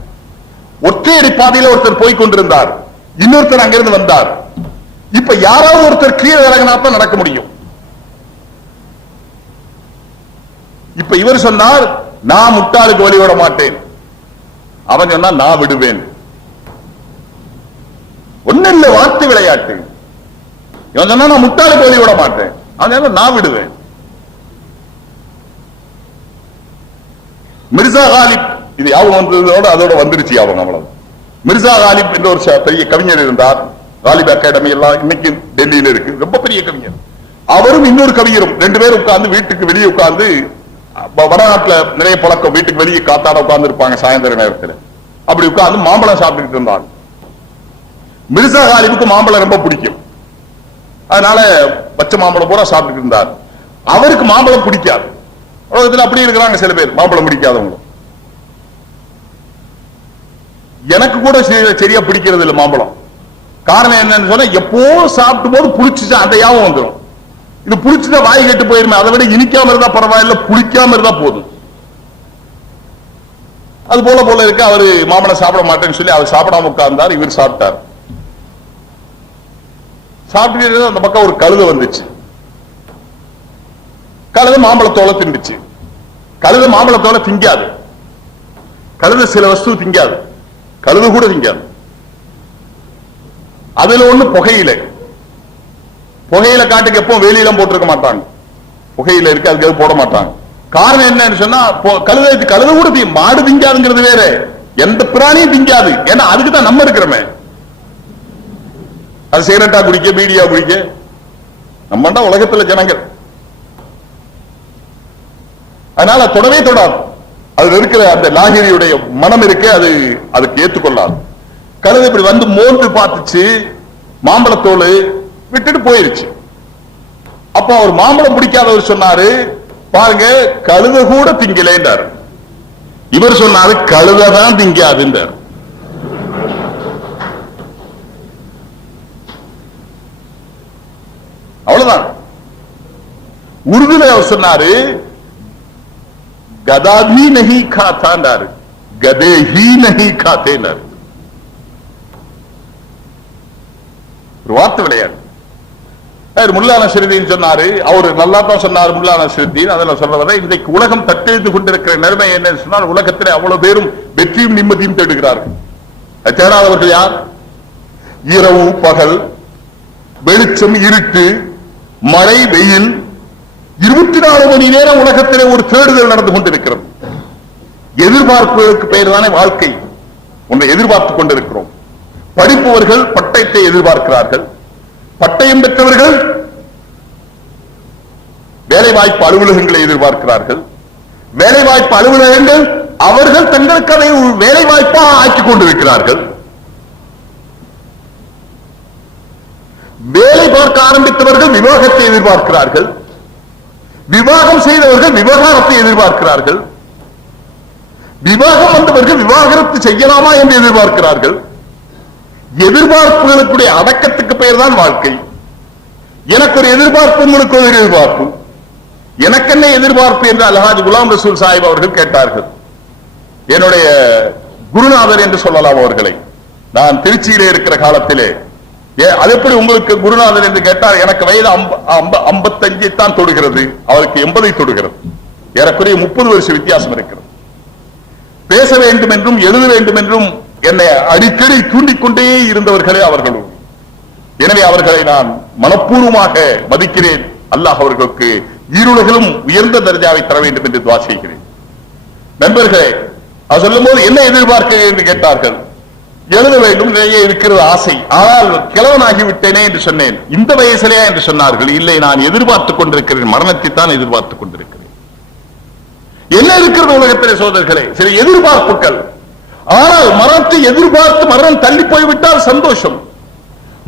ஒற்றையடி பாதையில் ஒருத்தர் போய் கொண்டிருந்தார், இன்னொருத்தர் அங்கிருந்து வந்தார். இப்ப யாராவது ஒருத்தர் கீழே இறங்கினா தான் நடக்க முடியும். இப்ப இவர் சொன்னார், நான் முட்டாளுக்கு வழி விட மாட்டேன். அவன் சொன்னா, நான் விடுவேன். ஒன்னும் இல்ல, வார்த்தை விளையாட்டு. இவன் சொன்னா, நான் முட்டாளுக்கு வழி விட மாட்டேன். அவன் சொன்னா, நான் விடுவேன். மிர்சா காலிப், இது யாவும் வந்ததோட அதோட வந்துருச்சு யாவும். அவ்வளவு. மிர்சா காலிப் என்ற ஒரு பெரிய கவிஞர் இருந்தார். காலிப் அகாடமி எல்லாம் இன்னைக்கு டெல்லியில இருக்கு, ரொம்ப பெரிய கவிஞர். அவரும் இன்னொரு கவிஞரும் ரெண்டு பேரும் உட்கார்ந்து வீட்டுக்கு வெளியே உட்கார்ந்து, வடநாட்டுல நிறைய பழக்கம், வீட்டுக்கு வெளியே காத்தாட உட்கார்ந்து இருப்பாங்க சாயந்தர நேரத்தில். அப்படி உட்கார்ந்து மாம்பழம் சாப்பிட்டு இருந்தாங்க. மிர்சா காலிபுக்கு மாம்பழம் ரொம்ப பிடிக்கும், அதனால பச்சை மாம்பழம் பூரா சாப்பிட்டு இருந்தார். அவருக்கு மாம்பழம் பிடிக்காது. உலகத்தில் அப்படி இருக்கிறாங்க சில பேர், மாம்பழம் பிடிக்காதவங்க. எனக்கு கூட சரியா பிடிக்கிறது இல்லை மாம்பழம். காரணம் என்னன்னு சொன்னா, எப்போ சாப்பிடும் போது புளிச்சுச்சா அந்த யாவும் வந்துடும். இது புளிச்சுதான் வாய் கெட்டு போயிருமே, அதை விட இனிக்காம இருந்தா பரவாயில்ல, புளிக்காம இருந்தா போதும். அது போல இருக்கு. அவரு மாம்பழம் சாப்பிட மாட்டேன்னு சொல்லி அவர் சாப்பிடாம உட்கார்ந்தார். இவர் சாப்பிட்டார். சாப்பிட்டு அந்த பக்கம் ஒரு கழுதை வந்துச்சு. கழுதை மாம்பழத்தோலை திண்டுச்சு. கழுதை மாம்பழத்தோலை திங்காது. கழுதை சில வஸ்து திங்காது, கழுதை கூட திங்காது. அதுல ஒண்ணு புகையில. புகையில காட்டுக்கு எப்போ வேலியெல்லாம் போட்டிருக்க மாட்டாங்க, புகையில இருக்கு, அதுக்கு போட மாட்டாங்க. காரணம் என்னன்னு சொன்னா, கழுதை கூட மாடு திங்காதுங்கிறது வேற, எந்த பிராணியும் திங்காது. ஏன்னா அதுக்குதான் நம்ம இருக்கிறோமே. அது சிகரெட்டா குடிக்க, பீடியா குடிக்க, நம்ம உலகத்துல ஜனங்கள். அதனால தொடவே தொடாது. அதுல இருக்கிற அந்த லாகிரியுடைய மனம் இருக்கு, அது அதுக்கு ஏற்றுக்கொள்ளாது. கழுதை இப்படி வந்து மோந்து பார்த்துச்சு, மாம்பழத்தோடு விட்டுட்டு போயிருச்சு. அப்ப அவர் மாம்பழம் பிடிக்காதவர் சொன்னாரு, பாருங்க கழுதை கூட திங்கலேன்றார். இவர் சொன்னாரு, கழுதை தான் திங்காதுன்றார். அவ்வளவுதான். உருதுல அவர் சொன்னாரு, கதாபி நஹி காத்தாண்டாரு, கதே ஹி நஹி காத்தேனாரு. ஒரு வார்த்தை விளையாடு. முல்லா நஸ்ருத்தீன் சொன்னாரு, அவரு நல்லா தான் சொன்னாரு முல்லா நஸ்ருத்தீன். அதில் சொல்றதை, இன்றைக்கு உலகம் தட்டெழுந்து கொண்டிருக்கிற நிலைமை என்னன்னு சொன்னால், உலகத்தில் அவ்வளவு பேரும் வெற்றியும் நிம்மதியும் தேடுகிறார்கள். அது தேடாதவர்கள் யார்? இரவு பகல், வெளிச்சம் இருட்டு, மழை வெயில், 24 மணி நேரம் உலகத்திலே ஒரு தேடுதல் நடந்து கொண்டிருக்கிறது. எதிர்பார்ப்புகளுக்கு பெயர் தானே வாழ்க்கை. ஒன்றை எதிர்பார்த்துக் கொண்டிருக்கிறோம். படிப்பவர்கள் பட்டயத்தை எதிர்பார்க்கிறார்கள், பட்டயம் பெற்றவர்கள் வேலை வாய்ப்பு அலுவலகங்களை எதிர்பார்க்கிறார்கள், வேலை வாய்ப்பு அலுவலகங்கள் அவர்கள் தங்களுக்கு அதை வேலை வாய்ப்பாக ஆக்கிக் கொண்டிருக்கிறார்கள். வேலை பார்க்க ஆரம்பித்தவர்கள் விவாகத்தை எதிர்பார்க்கிறார்கள், விவாகம் செய்தவர்கள் விவகாரத்தை எதிர்பார்க்கிறார்கள், விவாகம் வந்தவர்கள் விவாகரத்து செய்யலாமா என்று எதிர்பார்க்கிறார்கள். எதிர்பார்ப்புகளுக்குடைய அடக்கத்துக்கு பெயர் தான் வாழ்க்கை. எனக்கு ஒரு எதிர்பார்ப்பு, உங்களுக்கு ஒரு எதிர்பார்ப்பு. எனக்கென்ன எதிர்பார்ப்பு என்று அல்ஹாஜ் குலாம் ரசூல் சாஹிப் அவர்கள் கேட்டார்கள். என்னுடைய குருநாதர் என்று சொல்லலாம் அவர்களை. நான் திருச்சியிலே இருக்கிற காலத்திலே அது எப்படி உங்களுக்கு குருநாதர் என்று கேட்டால் எனக்கு வயது 55 தான் தொடுகிறது, அவருக்கு 80 தொடுகிறது. ஏறக்குறைய 30 வருஷ வித்தியாசம் இருக்கிறது. பேச வேண்டும் என்றும் எழுத வேண்டும் என்றும் என்னை அடிக்கடி தூண்டிக்கொண்டே இருந்தவர்களே அவர்களும். எனவே அவர்களை நான் மனப்பூர்வமாக மதிக்கிறேன். அல்லாஹ் அவர்களுக்கு ஈருலகிலும் உயர்ந்த தர்ஜாவை தர வேண்டும் என்று துஆ செய்கிறேன். நண்பர்களே, அது சொல்லும் போது என்ன எதிர்பார்க்கிறேன் என்று கேட்டார்கள். எழுத வேண்டும் நிறைய இருக்கிறது ஆசை, ஆனால் கிழவனாகிவிட்டேனே என்று சொன்னேன். இந்த வயசிலேயா என்று சொன்னார்கள். இல்லை, நான் எதிர்பார்த்துக் கொண்டிருக்கிறேன், மரணத்தை தான் எதிர்பார்த்துக் கொண்டிருக்கிறேன். என்ன இருக்கிறது உலகத்திலே சோதர்களே? சில எதிர்பார்ப்புகள். ஆனால் மரணத்தை எதிர்பார்த்து மரணம் தள்ளி போய்விட்டால் சந்தோஷம்.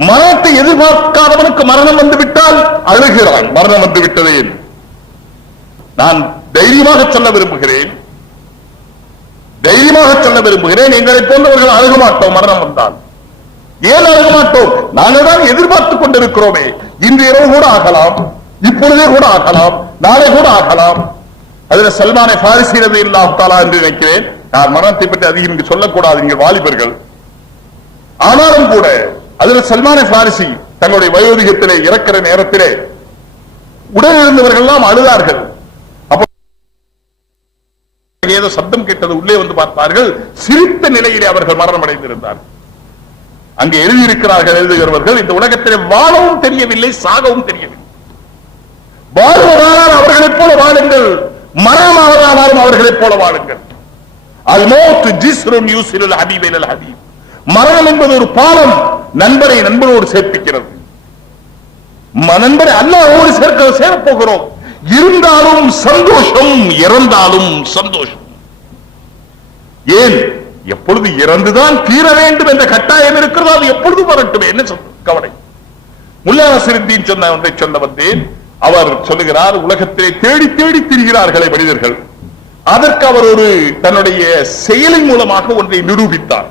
மரணத்தை எதிர்பார்க்காதவனுக்கு மரணம் வந்துவிட்டால் அழுகிறான், மரணம் வந்து விட்டதே. நான் தைரியமாக சொல்ல விரும்புகிறேன், எங்களை போன்றவர்கள் அழுக மாட்டோம் மரணம் வந்தால். ஏன் அழுக மாட்டோம்? நாங்கள் தான் எதிர்பார்த்துக் கொண்டிருக்கிறோமே. இன்று இரவு கூட ஆகலாம், இப்பொழுதே கூட ஆகலாம், நாளை கூட ஆகலாம். அதில் சல்மானை பாரிசி ரலியல்லாஹு தஆலா என்று நினைக்கிறேன். நான் மரணத்தை பற்றி அதிகம் சொல்லக்கூடாது, இங்கே வாலிபர்கள். ஆனாலும் கூட அதில் சல்மானை பாரிசி தங்களுடைய வயோதிகத்திலே இறக்கிற நேரத்திலே உடனிருந்தவர்கள் எல்லாம் அழுதார்கள். ஏதோ சப்தம் கேட்டது, உள்ளே வந்து பார்த்தார்கள். சிரித்த நிலையிலே அவர்கள் மரணம் அடைந்திருந்தார்கள். அங்கே எழுதியிருக்கிறார்கள் எழுதுகிறவர்கள், இந்த உலகத்திலே வாழவும் தெரியவில்லை, சாகவும் தெரியவில்லை. வாழ்வதானால் அவர்களைப் போல வாழுங்கள், மரணமாவதானாலும் அவர்களைப் போல வாழுங்கள். அல்-மௌத் ஜிஸ்ருன் யூசிலுல் ஹபீப இலல் ஹபீப். மரணம் என்பது ஒரு பாலம், நண்பரை நண்பரோடு சேர்ப்பிக்கிறது. நண்பரை அல்லாஹ்வோடு சேரப் போகிறோம். இருந்தாலும் சந்தோஷம், இறந்தாலும் சந்தோஷம். ஏன் எப்பொழுது இறந்துதான் தீர வேண்டும் என்ற கட்டாயம் இருக்கிறதோ அது எப்பொழுது வரட்டும், என்ன கவலை. முல்லா நஸ்ருத்தீன் சொன்ன ஒன்றை சொல்ல வந்தேன். அவர் சொல்லுகிறார், உலகத்திலே தேடி தேடி திரிகிறார்களே மனிதர்கள், அதற்கு அவர் ஒரு தன்னுடைய செயலின் மூலமாக ஒன்றை நிரூபித்தார்.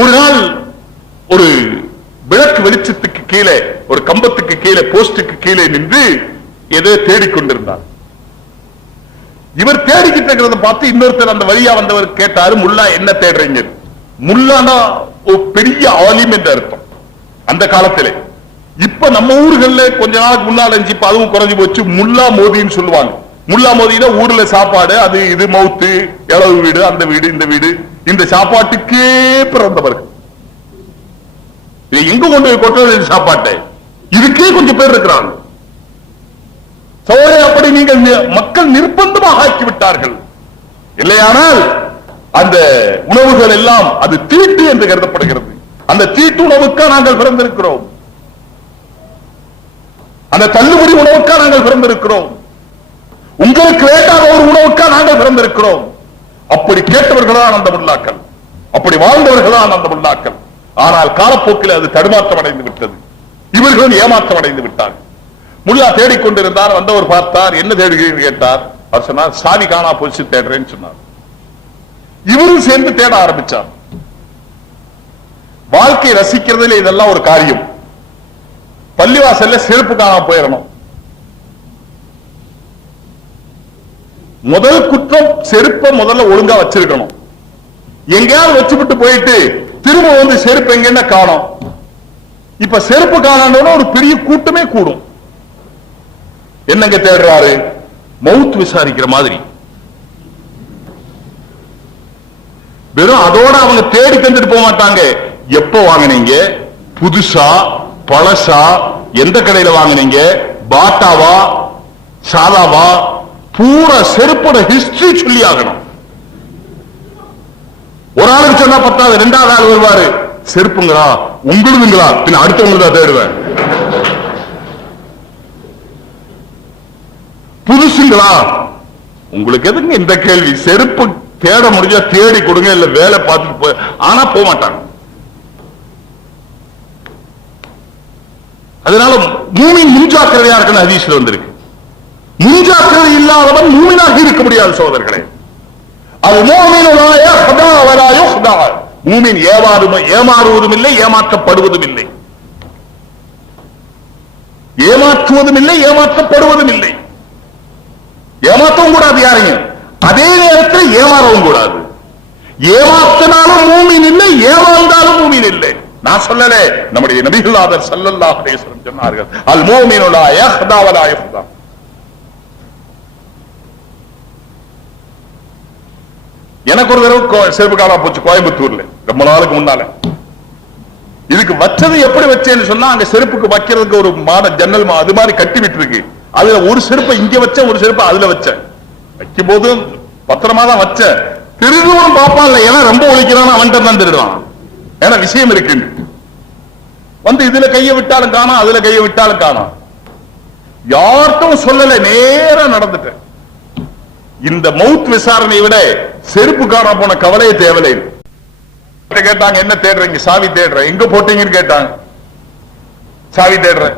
ஒரு நாள் ஒரு விளக்கு வெளிச்சத்துக்கு கீழே, ஒரு கம்பத்துக்கு கீழே, போஸ்டுக்கு கீழே நின்று ஏதோ தேடிக்கொண்டிருந்தார். இவர் தேடிக்கிட்டு இருக்கிறத பார்த்து இன்னொருத்தர் அந்த வழியா வந்தவர் கேட்டாரு, முல்லா என்ன தேடுறீங்க? முல்லானா ஒரு பெரிய ஆலிம் என்று அர்த்தம் அந்த காலத்திலே. இப்ப நம்ம ஊர்களில் கொஞ்ச நாளுக்கு முன்னால இப்ப அதுவும் குறைஞ்சு போச்சு, முல்லா மோதின்னு சொல்லுவாங்க. முல்லா மோதினா ஊர்ல சாப்பாடு, அது இது மவுத்து, எளவு வீடு, அந்த வீடு, இந்த வீடு, இந்த சாப்பாட்டுக்கே பிறந்தவர்கள். எங்க கொண்டு போய் கொட்ட சாப்பாட்டை, இதுக்கே கொஞ்சம் பேர் இருக்கிறாங்க. அப்படி நீங்கள் மக்கள் நிர்பந்தமாக ஆக்கிவிட்டார்கள். இல்லையானால் அந்த உணவுகள் எல்லாம் அது தீட்டு என்று கருதப்படுகிறது. அந்த தீட்டு உணவுக்கா நாங்கள் பிறந்திருக்கிறோம், அந்த தள்ளுபடி உணவுக்கா நாங்கள் பிறந்திருக்கிறோம், உங்களுக்கு வேண்டாத ஒரு உணவுக்கா நாங்கள் பிறந்திருக்கிறோம். அப்படி கேட்டவர்களான் அந்த முல்லாக்கள், அப்படி வாழ்ந்தவர்களான் அந்த முல்லாக்கள். ஆனால் காலப்போக்கில் அது தடுமாற்றம் அடைந்து விட்டது, இவர்களும் ஏமாற்றம் அடைந்து விட்டார்கள். முல்லா தேடிக்கொண்டிருந்தார். வந்தவர் பார்த்தார், என்ன தேடுகிறீர்கள் கேட்டார். அவர் சொன்னார், சாவி காணா போச்சு தேடுறேன்னு சொன்னார். இவரும் சேர்ந்து தேட ஆரம்பிச்சார். வாழ்க்கை ரசிக்கிறதுல இதெல்லாம் ஒரு காரியம். பள்ளிவாசல்ல செருப்பு காணா போயிடணும். முதல் குற்றம், செருப்பை முதல்ல ஒழுங்கா வச்சிருக்கணும். எங்கேயாவது வச்சுவிட்டு போயிட்டு திரும்ப வந்து செருப்பு எங்கன்னா காணும். இப்ப செருப்பு காணான்னு ஒரு பெரிய கூட்டமே கூடும். என்னங்க தேடுறாரு? மவுத் விசாரிக்கிற மாதிரி. வெறும் அதோட அவங்க தேடி தந்துட்டு போக மாட்டாங்க. எப்ப வாங்கினீங்க, புதுசா பழசா, எந்த கடையில வாங்கினீங்க, பாட்டாவா சாதாவா, பூரா செருப்போட ஹிஸ்டரி சொல்லி ஆகணும். ஒரு ஆளுக்கு சொன்னா பத்தாவது, ரெண்டாவது ஆள் வருவாரு, செருப்புங்களா உங்களுதுங்களா, பின்ன அடுத்தவங்களுக்கு தான் தேடுவேன். புதுசுங்களா, உங்களுக்கு எதுங்க இந்த கேள்வி? செருப்பு தேட முடிஞ்சா தேடி கொடுங்க, இல்ல வேலை பார்த்துட்டு போய், ஆனா போக மாட்டாங்க. அதனால மூமின் முன்ஜாக்கிரதையா இருக்குன்னு ஹதீஸ்ல வந்திருக்கு. முன்ஜாக்கிரதை இல்லாதவன் மூமினாக இருக்க முடியாது சோதர்களே. அது மூமின் ஏமாறுவதும் இல்லை, ஏமாற்றப்படுவதும் இல்லை, ஏமாற்றுவதும் இல்லை, ஏமாற்றப்படுவதும் இல்லை. ஏமாற்றவும் கூடாது யாரையும், அதே நேரத்தில் ஏமாறவும் கூடாது. ஏமாத்தினாலும் மூமின் இல்லை, ஏமாந்தாலும் மூமின் இல்லை. நான் சொல்லல, நம்முடைய நபிகளார் ஸல்லல்லாஹு அலைஹி வஸல்லம் சொன்னார்கள், அல் மூமினு லா யஹ்தா வ லா யஃதா. எனக்கு ஒரு தடவை செருப்பு காணா போச்சு கோயம்புத்தூர்ல, ரொம்ப நாளுக்கு முன்னால. இதுக்கு வச்சது எப்படி வச்சேன்னு சொன்னா, அங்க செருப்புக்கு வைக்கிறதுக்கு ஒரு ஜன்னல் அது மாதிரி கட்டி விட்டு இருக்கு. அதுல ஒரு செருப்பை இங்க வச்ச, ஒரு செருப்பை அதுல வச்சேன். வைக்கும் போது பத்திரமா தான் வச்சேன். திருடுவன் பாப்பான் இல்ல, ஏன்னா ரொம்ப ஒழிக்கிறான், அவன்கிட்ட தான் திருடுவான். ஏன்னா விஷயம் இருக்கு. வந்து இதுல கையை விட்டாலும் காணோம், அதுல கையை விட்டாலும் காணோம். யார்ட்டும் சொல்லல, நேரா நடந்துட்டேன். இந்த மவுத் விசாரணை விட செருப்பு காணா போன கவலையே தேவையில்லை. கேட்டாங்க, என்ன தேடுறீங்க? சாவி தேடுறேன். எங்க போட்டீங்கன்னு கேட்டாங்க. சாவி தேடுறேன்.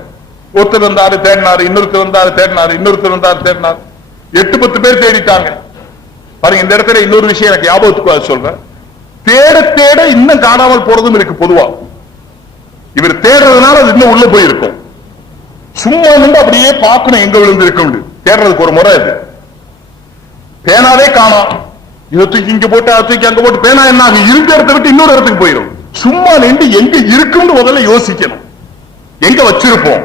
ஒருத்தர் வந்தாரு தேடினாரு, இன்னொருத்தர் வந்தாரு தேடினாரு, இன்னொருத்தர் வந்தாரு தேடினாரு. 8-10 பேர் தேடிட்டாங்க. பாருங்க, இந்த இடத்துல இன்னொரு விஷயம் எனக்கு ஞாபகத்துக்கு சொல்றேன். தேட தேட இன்னும் காணாமல் போறதும் இருக்கு. பொதுவா இவர் தேடுறதுனால அது இன்னும் உள்ள போயிருக்கும். சும்மா நின்று அப்படியே பார்க்கணும் எங்க விழுந்து இருக்கும். தேடுறதுக்கு ஒரு முறை இது. பேனாவே காணோம், இதை தூக்கி இங்க போட்டு அதை தூக்கி அங்க போட்டு, பேனா என்ன ஆகும்? இருக்க இடத்தை விட்டு இன்னொரு இடத்துக்கு போயிடும். சும்மா நின்று எங்க இருக்குன்னு முதல்ல யோசிக்கணும். எங்க வச்சிருப்போம்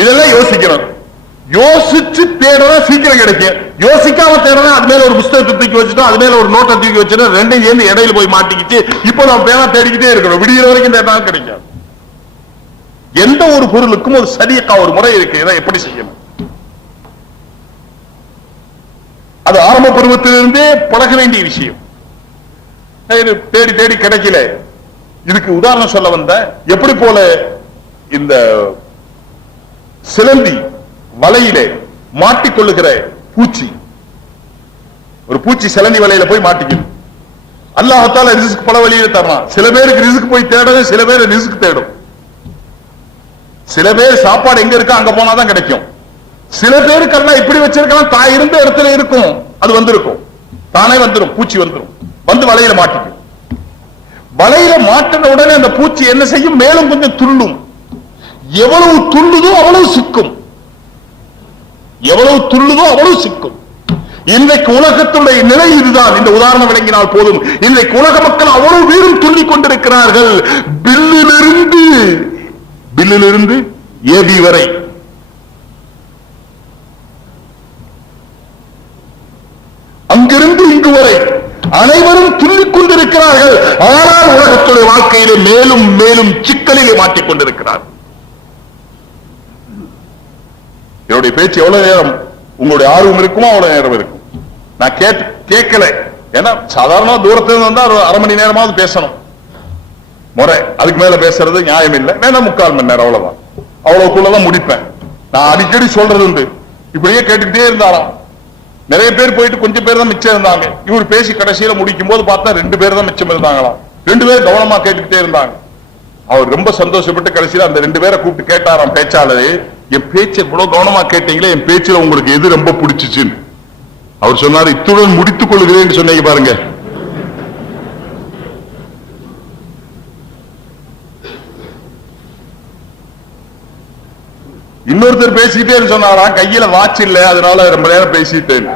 இதெல்லாம் யோசிக்கணும். யோசிச்சு தேடுறதா சீக்கிரம் கிடைக்கும். யோசிக்காம தேடுறதா அது மேல ஒரு புத்தகத்தை தூக்கி வச்சுட்டோம், அது மேல ஒரு நோட்டை தூக்கி வச்சுட்டோம், ரெண்டையும் சேர்ந்து இடையில போய் மாட்டிக்கிச்சு. இப்போ நம்ம பேனா தேடிக்கிட்டே இருக்கணும், விடிகிற வரைக்கும் தேடினாலும் கிடைக்காது. எந்த ஒரு பொருளுக்கும் ஒரு சரியக்கா ஒரு முறை இருக்கு. இதை எப்படி செய்யணும்? அது ஆரம்ப பருவத்திலிருந்தே பழக வேண்டிய விஷயம். தேடி தேடி கிடைக்கல. இதுக்கு உதாரணம் சொல்ல வந்த, எப்படி போல இந்த சிலந்தி வலையிலே மாட்டிக்கொள்ளுகிற பூச்சி, ஒரு பூச்சி சிலந்தி வலையில போய் மாட்டிக்கணும். அல்லாஹ்தால ரிஸ்க் பல வழியில தரலாம். சில பேருக்கு ரிஸ்க் போய் தேடும், சில பேர் ரிஸ்க் தேடும். சில பேர் சாப்பாடு எங்க இருக்கா அங்க போனாதான் கிடைக்கும். சில பேருக்கு எல்லாம் இப்படி வச்சிருக்கலாம், தாய் இருந்த இடத்துல இருக்கும், அது வந்திருக்கும், தானே வந்துடும், பூச்சி வந்துடும், வந்து வலையில மாட்டிக்கும். வலையில மாட்டின உடனே அந்த பூச்சி என்ன செய்யும்? மேலும் கொஞ்சம் துள்ளும். எவ்வளவு துள்ளுதோ அவ்வளவு சிக்கும், எவ்வளவு துள்ளுதோ அவ்வளவு சிக்கும். இன்றைக்கு உலகத்துடைய நிலை இதுதான். இந்த உதாரணம் விளங்கினால் போதும். இன்றைக்கு உலக மக்கள் அவ்வளவு வீரம் துள்ளிக் கொண்டிருக்கிறார்கள். பில்லிலிருந்து ஏபி வரை, அங்கிருந்து இங்கு வரை அனைவரும் துள்ளிக் கொண்டிருக்கிறார்கள். ஆனால் உலகத்துடைய வாழ்க்கையிலே மேலும் மேலும் சிக்கலிலே மாட்டிக் கொண்டிருக்கிறார். என்னுடைய பேச்சு எவ்வளவு நேரம் உங்களுடைய ஆர்வம் இருக்குமோ அவ்வளவு நேரம் இருக்கும். நான் கேட்கல, ஏன்னா சாதாரண தூரத்தில் வந்தா ஒரு அரை மணி நேரமாவது பேசணும் முறை. அதுக்கு மேல பேசுறது நியாயம் இல்லை. வேணா 3/4 மணி நேரம், அவ்வளவுதான். அவ்வளவுக்குள்ளதான் முடிப்பேன். நான் அடிக்கடி சொல்றது உண்டு. இப்படியே கேட்டுக்கிட்டே இருந்தாராம். நிறைய பேர் போயிட்டு கொஞ்சம் பேர் தான் மிச்சம் இருந்தாங்க. இவர் பேசி கடைசியில முடிக்கும் போது பார்த்தா 2 பேர் தான் மிச்சம் இருந்தாங்களாம். 2 பேர் கவனமா கேட்டுக்கிட்டே இருந்தாங்க. அவர் ரொம்ப சந்தோஷப்பட்டு கடைசியில அந்த 2 பேரை கூப்பிட்டு கேட்டாராம் பேச்சாளர், என் பேச்சை இவ்வளவு கவனமா கேட்டீங்களே, என் பேச்சுல உங்களுக்கு எது ரொம்ப பிடிச்சிச்சுன்னு. அவர் சொன்னார், இத்துடன் முடித்துக் கொள்கிறேன் சொன்னீங்க பாருங்க. இன்னொருத்தர் பேசிக்கிட்டே சொன்னாரா, கையில வாட்ச் இல்ல, அதனால ரொம்ப நேரம் பேசிட்டேன்,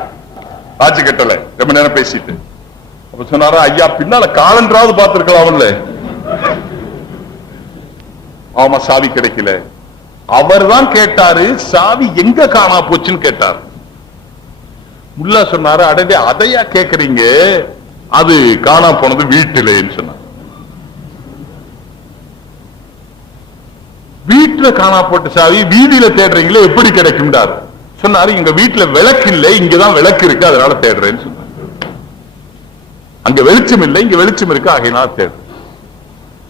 வாட்ச் கட்டல, ரொம்ப நேரம் பேசிட்டேன். அப்ப சொன்னாரா, ஐயா பின்னால காலன்றாவது பார்த்திருக்கலாம்ல. ஆமா, சாவி கிடைக்கல. அவர் தான் கேட்டாரு, சாவி எங்க காணா போச்சுன்னு கேட்டார். முல்லா சொன்னாரு, அடடே அதையா கேக்குறீங்க, அது காணா போனது வீட்டிலேன்னு சொன்னார். வீட்டுல காணா போட்ட சாவி வீதியில தேடுறீங்களே, எப்படி கிடைக்கும் சொன்னாரு. எங்க வீட்டுல விளக்கு இல்லை, இங்கதான் விளக்கு இருக்கு, அதனால தேடுறேன்னு சொன்னார். அங்க வெளிச்சம் இல்லை, இங்க வெளிச்சம் இருக்கு, ஆகையினால தேடுறேன்.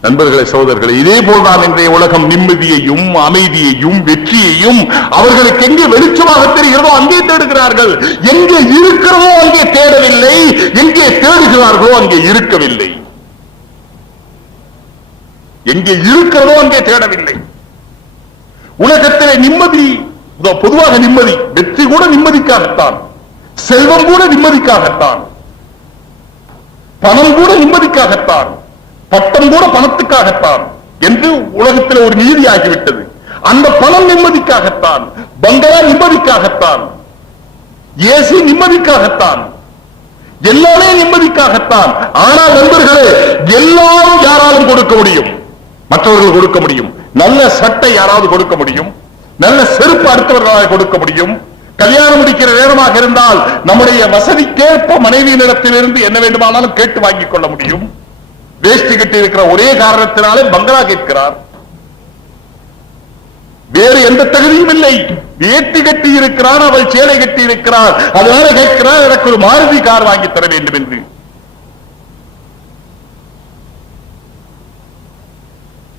நண்பர்களே, சகோதரர்களே, இதே போல்தான் இன்றைய உலகம் நிம்மதியையும் அமைதியையும் வெற்றியையும் அவர்களுக்கு எங்கே வெளிச்சமாக தெரிகிறதோ அங்கே தேடுகிறார்கள். எங்கே இருக்கிறதோ அங்கே தேடவில்லை, எங்கே தேடுகிறார்களோ அங்கே இருக்கவில்லை. எங்கே இருக்கிறதோ அங்கே தேடவில்லை. உலகத்திலே நிம்மதி, பொதுவாக நிம்மதி, வெற்றி கூட நிம்மதிக்காகத்தான், செல்வம் கூட நிம்மதிக்காகத்தான், பணம் கூட நிம்மதிக்காகத்தான், பட்டம் கூட பணத்துக்காகத்தான் என்று உலகத்தில் ஒரு நீதி ஆகிவிட்டது. அந்த பணம் நிம்மதிக்காகத்தான், பங்களா நிம்மதிக்காகத்தான், ஏசி நிம்மதிக்காகத்தான். எல்லாமே நிம்மதிக்காகத்தான். ஆனால் நண்பர்களே, எல்லாரும் யாராலும் கொடுக்க முடியும், மற்றவர்கள் கொடுக்க முடியும். நல்ல சட்டை யாராவது கொடுக்க முடியும், நல்ல செருப்பு அடுத்தவர்களாக கொடுக்க முடியும். கல்யாணம் முடிக்கிற நேரமாக இருந்தால் நம்முடைய வசதிக்கேற்ப மனைவியினிடத்திலிருந்து என்ன வேண்டுமானாலும் கேட்டு வாங்கிக் கொள்ள முடியும். வேஷ்டி கட்டி இருக்கிற ஒரே காரணத்தினாலே பங்களா கேட்கிறார். வேறு எந்த தகுதியும் இல்லை. வேட்டி கட்டி இருக்கிறார், அவள் சேலை கட்டி இருக்கிறார், அதனால கேட்கிறார் எனக்கு ஒரு மாருதி கார் வாங்கி தர வேண்டும் என்று.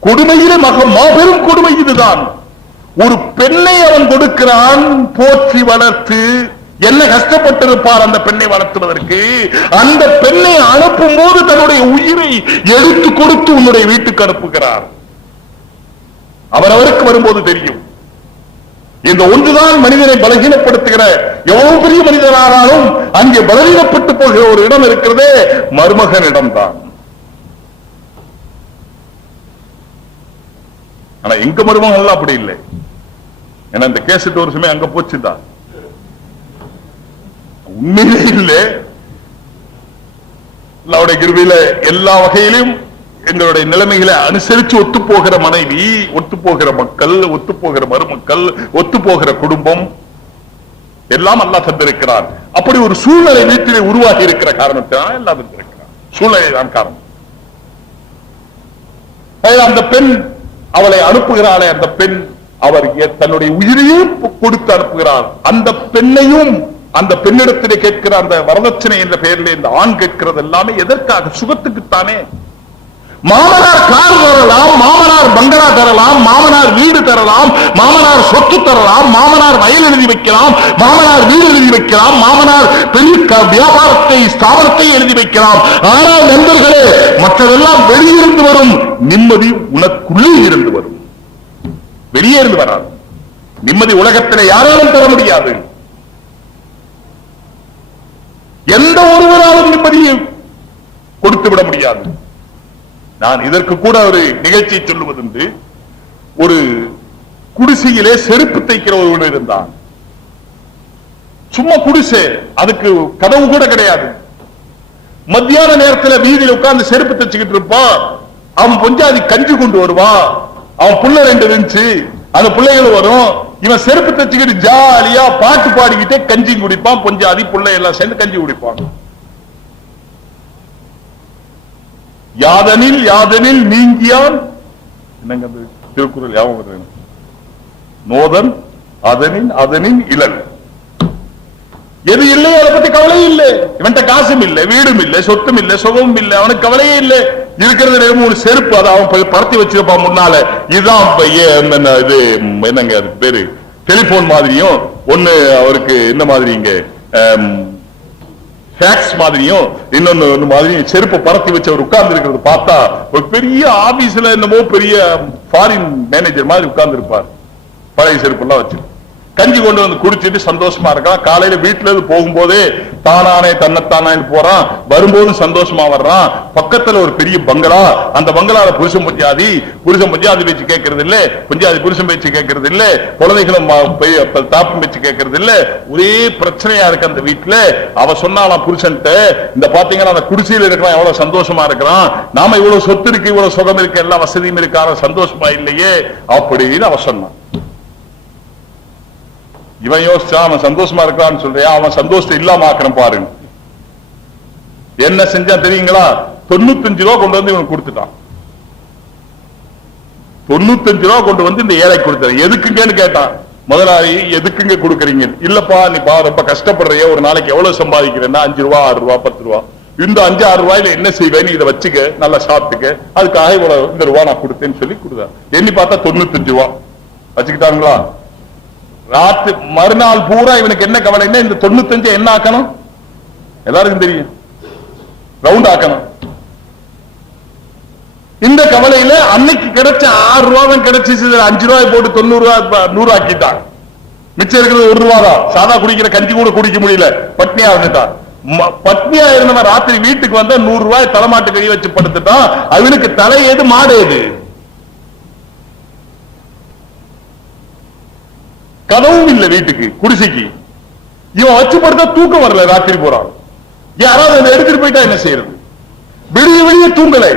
கொடுமையிலே மாபெரும் கொடுமை இதுதான். ஒரு பெண்ணை அவன் கொடுக்கிறான், போற்றி வளர்த்து. என்ன கஷ்டப்பட்டிருப்பார் அந்த பெண்ணை வளர்த்துவதற்கு. அந்த பெண்ணை அனுப்பும் போது தன்னுடைய உயிரை எடுத்து கொடுத்து உன்னுடைய வீட்டுக்கு அனுப்புகிறார். அவரவருக்கு வரும்போது தெரியும். இந்த ஒன்றுதான் மனிதனை பலகீனப்படுத்துகிற. எவ்வளவு பெரிய மனிதனானாலும் அங்கே பலகீனப்பட்டு போகிற ஒரு இடம் இருக்கிறதே, மருமகனிடம் தான். ஆனா எங்க மருமகன் அப்படி இல்லை. ஏன்னா இந்த கேசட் ஒரு சமயம் அங்க போச்சுதான். உண்மையிலே இல்லை. அவருடைய கிருபையில எல்லா வகையிலும் எங்களுடைய நிலைமைகளை அனுசரித்து ஒத்து போகிற மனைவி, ஒத்து போகிற மக்கள், ஒத்து போகிற மருமக்கள், ஒத்து போகிற குடும்பம் எல்லாம் அல்லாஹ் தந்திருக்கிறார். அப்படி ஒரு சூழ்நிலை வீட்டிலே உருவாகி இருக்கிற காரணத்தினால் எல்லாம் தந்திருக்கிறார். சூழ்நிலை தான் காரணம். அந்த பெண் அவளை அனுப்புகிறாளே, அந்த பெண் அவர் தன்னுடைய உயிரையும் கொடுத்து அனுப்புகிறார். அந்த பெண்ணையும் அந்த பெண்ணிடத்திலே கேட்கிற அந்த வரதட்சணை என்ற பெயரில் இந்த ஆண் கேட்கிறது எல்லாமே எதற்காக? சுகத்துக்குத்தானே. மாமனார் கார் தரலாம், மாமனார் பங்களா தரலாம், மாமனார் வீடு தரலாம், மாமனார் சொத்து தரலாம், மாமனார் வயல் எழுதி வைக்கலாம், மாமனார் வீடு எழுதி வைக்கலாம், மாமனார் பெரிய வியாபாரத்தை ஸ்தாபனத்தை எழுதி வைக்கலாம். ஆனால் நண்பர்களே, மற்றதெல்லாம் வெளியிருந்து வரும் நிம்மதி உனக்குள்ளே இருந்து வரும், வெளியே இருந்து வராது. நிம்மதி உலகத்தில் யாராலும் தர முடியாது. எந்த ஒருவராலும் நிம்மதியை கொடுத்து விட முடியாது. நான் இதற்கு கூட ஒரு நிகழ்ச்சியை சொல்லுவதுண்டு. ஒரு குடிசையிலே செருப்பு தைக்கிற ஒருவன் இருந்தான். சும்மா குடிசை, அதுக்கு கதவு கூட கிடையாது. மத்தியான நேரத்தில் வீதியில் உட்கார்ந்து செருப்பு தைச்சுக்கிட்டு இருப்பான். அவன் பொஞ்சாதி கஞ்சி கொண்டு வருவான். அவன் புள்ள 2 இருந்துச்சு, அந்த பிள்ளைகள் வரும். இவன் செருப்பு தைச்சுக்கிட்டு ஜாலியா பாட்டு பாடிக்கிட்டே கஞ்சி குடிப்பான். பொஞ்சாதி பிள்ளை எல்லாம் சேர்ந்து கஞ்சி குடிப்பான். யாதனில் யாதனில் நீங்கியான், என்னங்க திருக்குறள் ஞாபகம், நோதன் அதனின் அதனின் இளன். எது இல்லையோ அதை பத்தி கவலை இல்லை. இவன்ட்ட காசும் இல்லை, வீடும் இல்லை, சொத்தும் இல்லை, சுகமும் இல்லை, அவனுக்கு கவலையே இல்லை. இருக்கிறது 3 செருப்பு, அதை அவன் பறத்தி வச்சிருப்பான் முன்னால. இதுதான் இது என்னங்க அது பேரு, டெலிபோன் மாதிரியும் ஒண்ணு அவருக்கு இந்த மாதிரி இங்க ஃபேக்ஸ் மாதிரியும் இன்னொன்னு மாதிரியும் செருப்பு பறத்தி வச்சு அவர் உட்கார்ந்து இருக்கிறது பார்த்தா ஒரு பெரிய ஆபீஸ்ல என்னமோ பெரிய ஃபாரின் மேனேஜர் மாதிரி உட்கார்ந்து இருப்பார். பழைய செருப்பு எல்லாம் வச்சு கஞ்சி கொண்டு வந்து குடிச்சிட்டு சந்தோஷமா இருக்கான். காலையில வீட்டுல இருந்து போகும்போதே தானானே தன்னைத்தானே போறான், வரும்போதும் சந்தோஷமா வர்றான். பக்கத்துல ஒரு பெரிய பங்களா, அந்த பங்களால புருஷன் பஞ்சாதி பேச்சு கேட்கறது இல்ல, பஞ்சாதி புருஷன் பேச்சு கேட்கறது இல்ல, குழந்தைகளும் தாப்பும் பேச்சு கேட்கறது இல்ல. ஒரே பிரச்சனையா இருக்கு அந்த வீட்டுல. அவ சொன்னாலாம் புருஷன்ட்ட, இந்த பாத்தீங்கன்னா அந்த குடிசையில இருக்கிறான் எவ்வளவு சந்தோஷமா இருக்கிறான், நாம இவ்வளவு சொத்து இருக்கு, இவ்வளவு சுகம் இருக்கு, எல்லா வசதியும் இருக்கான சந்தோஷமா இல்லையே அப்படின்னு அவ சொன்னான். இவன் யோசிச்சா அவன் சந்தோஷமா இருக்கிறான்னு சொல்றியா, அவன் சந்தோஷத்தை இல்லாம ஆக்கணும் பாரு. என்ன செஞ்சா தெரியுங்களா? 95 ரூபா கொண்டு வந்து இவன் கொடுத்துட்டான். 95 ரூபா கொண்டு வந்து இந்த ஏழை கொடுத்தாரு. எதுக்குங்கன்னு கேட்டான். முதலாளி எதுக்குங்க கொடுக்குறீங்க? இல்லப்பா நீ ரொம்ப கஷ்டப்படுறிய, ஒரு நாளைக்கு எவ்வளவு சம்பாதிக்கிறேன்னா 5 ரூபா 6 ரூபா 10 ரூபா, இந்த 5-6 ரூபாயில என்ன செய்வேன், இதை வச்சுக்க, நல்லா சாப்பிட்டுக்க, அதுக்காக இவ்வளவு இந்த ரூபா நான் கொடுத்தேன்னு சொல்லி கொடுத்தா. எண்ணி பார்த்தா 95 ரூபா வச்சுக்கிட்டாங்களா? ராத்திரி மறுநாள் பூரா இவனுக்கு என்ன கவலைன்னா இந்த 95 என்ன ஆக்கணும், எல்லாருக்கும் தெரியும், ரவுண்ட் ஆக்கணும். இந்த கவலையில அன்னைக்கு கிடைச்ச 6 ரூபாய் கிடைச்சி 5 ரூபாய் போட்டு 90 ரூபாய் 100 ஆக்கிட்டான். மிச்சம் இருக்கிறது 1 ரூபா தான். சாதா குடிக்கிற கஞ்சி கூட குடிக்க முடியல, பட்னியா இருந்துட்டான். பட்னியா இருந்தவன் ராத்திரி வீட்டுக்கு வந்தா 100 ரூபாய் தலைமாட்டு கை வச்சு படுத்துட்டான். அவனுக்கு தலை ஏது மாடு ஏது? கதவும் இல்லை வீட்டுக்கு, குடிசைக்கு. இவன் வச்சு படுத்தா தூக்கம் வரல, ராத்திரி போறான். யாராவது அதை எடுத்துட்டு போயிட்டா என்ன செய்யறது? விடிய விடிய தூங்கலை,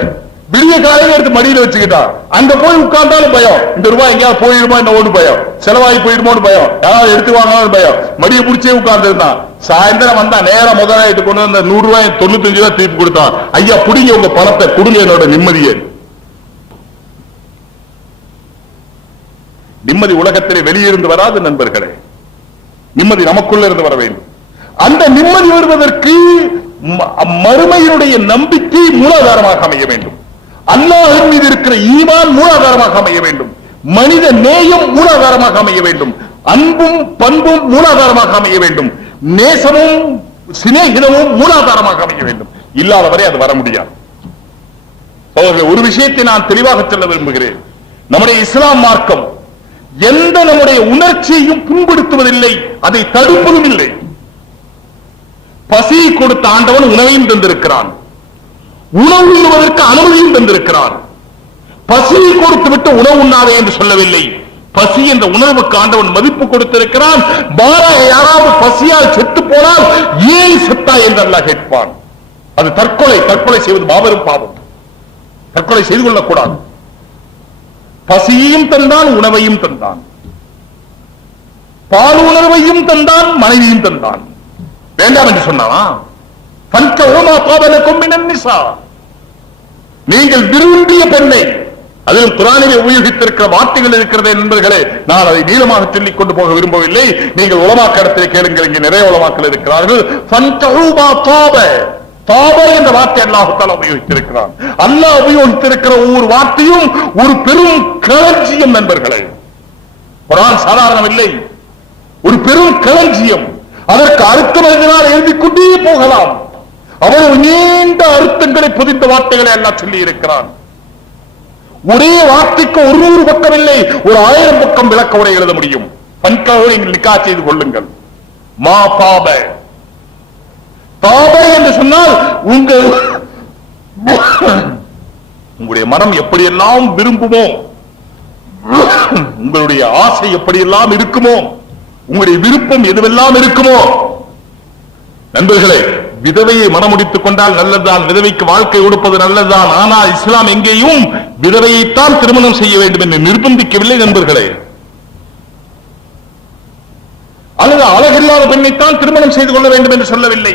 விடிய காலையில எடுத்து மடியில வச்சுக்கிட்டா அங்க போய் உட்கார்ந்தாலும் பயம், இந்த ரூபாய் எங்கேயாவது போயிடுமா என்ன பயம், செலவாகி போயிடுமோன்னு பயம், யாராவது எடுத்து வாங்கினாலும் பயம், மடியை பிடிச்சே உட்கார்ந்து இருந்தான். சாயந்தரம் வந்தா நேரம் முதலாயிட்டு கொண்டு வந்த 100 ரூபாய் 95 ரூபாய் திருப்பி கொடுத்தான். ஐயா புடிங்க உங்க பணத்தை கொடுங்க, என்னோட நிம்மதியை. நிம்மதி உலகத்திலே வெளியிருந்து வராது நண்பர்களே, நிம்மதி நமக்குள்ள இருந்து வர வேண்டும். அந்த நிம்மதி வருவதற்கு மறுமையினுடைய நம்பிக்கை மூலாதாரமாக அமைய வேண்டும், அல்லாஹ்வின் மீது இருக்கிற ஈமான் மூலாதாரமாக அமைய வேண்டும், மனித நேயம் மூலாதாரமாக அமைய வேண்டும், அன்பும் பண்பும் மூலாதாரமாக அமைய வேண்டும், நேசமும் சிநேகிதமும் மூலாதாரமாக அமைய வேண்டும். இல்லாதவரை அது வர முடியாது. ஒரு விஷயத்தை நான் தெளிவாக சொல்ல விரும்புகிறேன். நம்முடைய இஸ்லாம் மார்க்கம் எந்த நம்முடைய உணர்ச்சியையும் புண்படுத்துவதில்லை, அதை தடுப்பதும் இல்லை. பசி கொடுத்த ஆண்டவன் உணவையும் தந்திருக்கிறான், உணவு உண்ணுவதற்கு அனுமதியும் தந்திருக்கிறான். பசியை கொடுத்து விட்டு உணவு உண்ணாதே என்று சொல்லவில்லை. பசி என்ற உணர்வுக்கு ஆண்டவன் மதிப்பு கொடுத்திருக்கிறான். யாராவது பசியால் செத்து போனால் ஏன் செத்தா என்று அல்லாஹ் கேட்பான். அது தற்கொலை செய்வது மாபெரும் பாவம். தற்கொலை செய்து கொள்ளக்கூடாது. பசியையும் தந்தான், உணவையும் தந்தான், பால் உணர்வையும் தந்தான், மனைவியும் தந்தான். வேண்டாம் என்று சொன்னானா? நீங்கள் விரும்பிய பெண்ணை, அதில் குர்ஆனிலே உபயோகித்திருக்கிற வார்த்தைகள் இருக்கிறது நண்பர்களே, நான் அதை நீளமாக சொல்லிக் கொண்டு போக விரும்பவில்லை. நீங்கள் உலமாக்கடத்திலே கேளுங்கள், இங்கே நிறைய உலமாக்கள் இருக்கிறார்கள். என்ற வார்த்தை அல்லாஹ் தஆலா உபயோகித்திருக்கிறான். அல்லாஹ் உபயோகித்திருக்கிற ஒவ்வொரு வார்த்தையும் ஒரு பெரும் களஞ்சியம் நண்பர்களே. குர்ஆன் சாதாரணம் இல்லை, ஒரு பெரும் களஞ்சியம். அதற்கு அர்த்தம் எழுதிக் கொண்டே போகலாம். அவ்வளவு நீண்ட அர்த்தங்களை பொதிந்த வார்த்தைகளை அல்லாஹ் சொல்லி இருக்கிறான். ஒரே வார்த்தைக்கு 100 பக்கம் இல்லை, ஒரு 1000 பக்கம் விளக்க உரை எழுத முடியும். பன்காவை நிக்கா செய்து கொள்ளுங்கள். மா பாப பாப என்று சொன்னால் உங்களுடைய மனம் எப்படியெல்லாம் விரும்புமோ, உங்களுடைய ஆசை எப்படியெல்லாம் இருக்குமோ, உங்களுடைய விருப்பம் எதுவெல்லாம் இருக்குமோ. நண்பர்களே, விதவையை மனமுடித்துக் கொண்டால் நல்லதுதான், விதவைக்கு வாழ்க்கை கொடுப்பது நல்லதுதான். ஆனால் இஸ்லாம் எங்கேயும் விதவையைத்தான் திருமணம் செய்ய வேண்டும் என்று நிர்பந்திக்கவில்லை நண்பர்களே. அல்லது அழகில்லாத பெண்ணைத்தான் திருமணம் செய்து கொள்ள வேண்டும் என்று சொல்லவில்லை.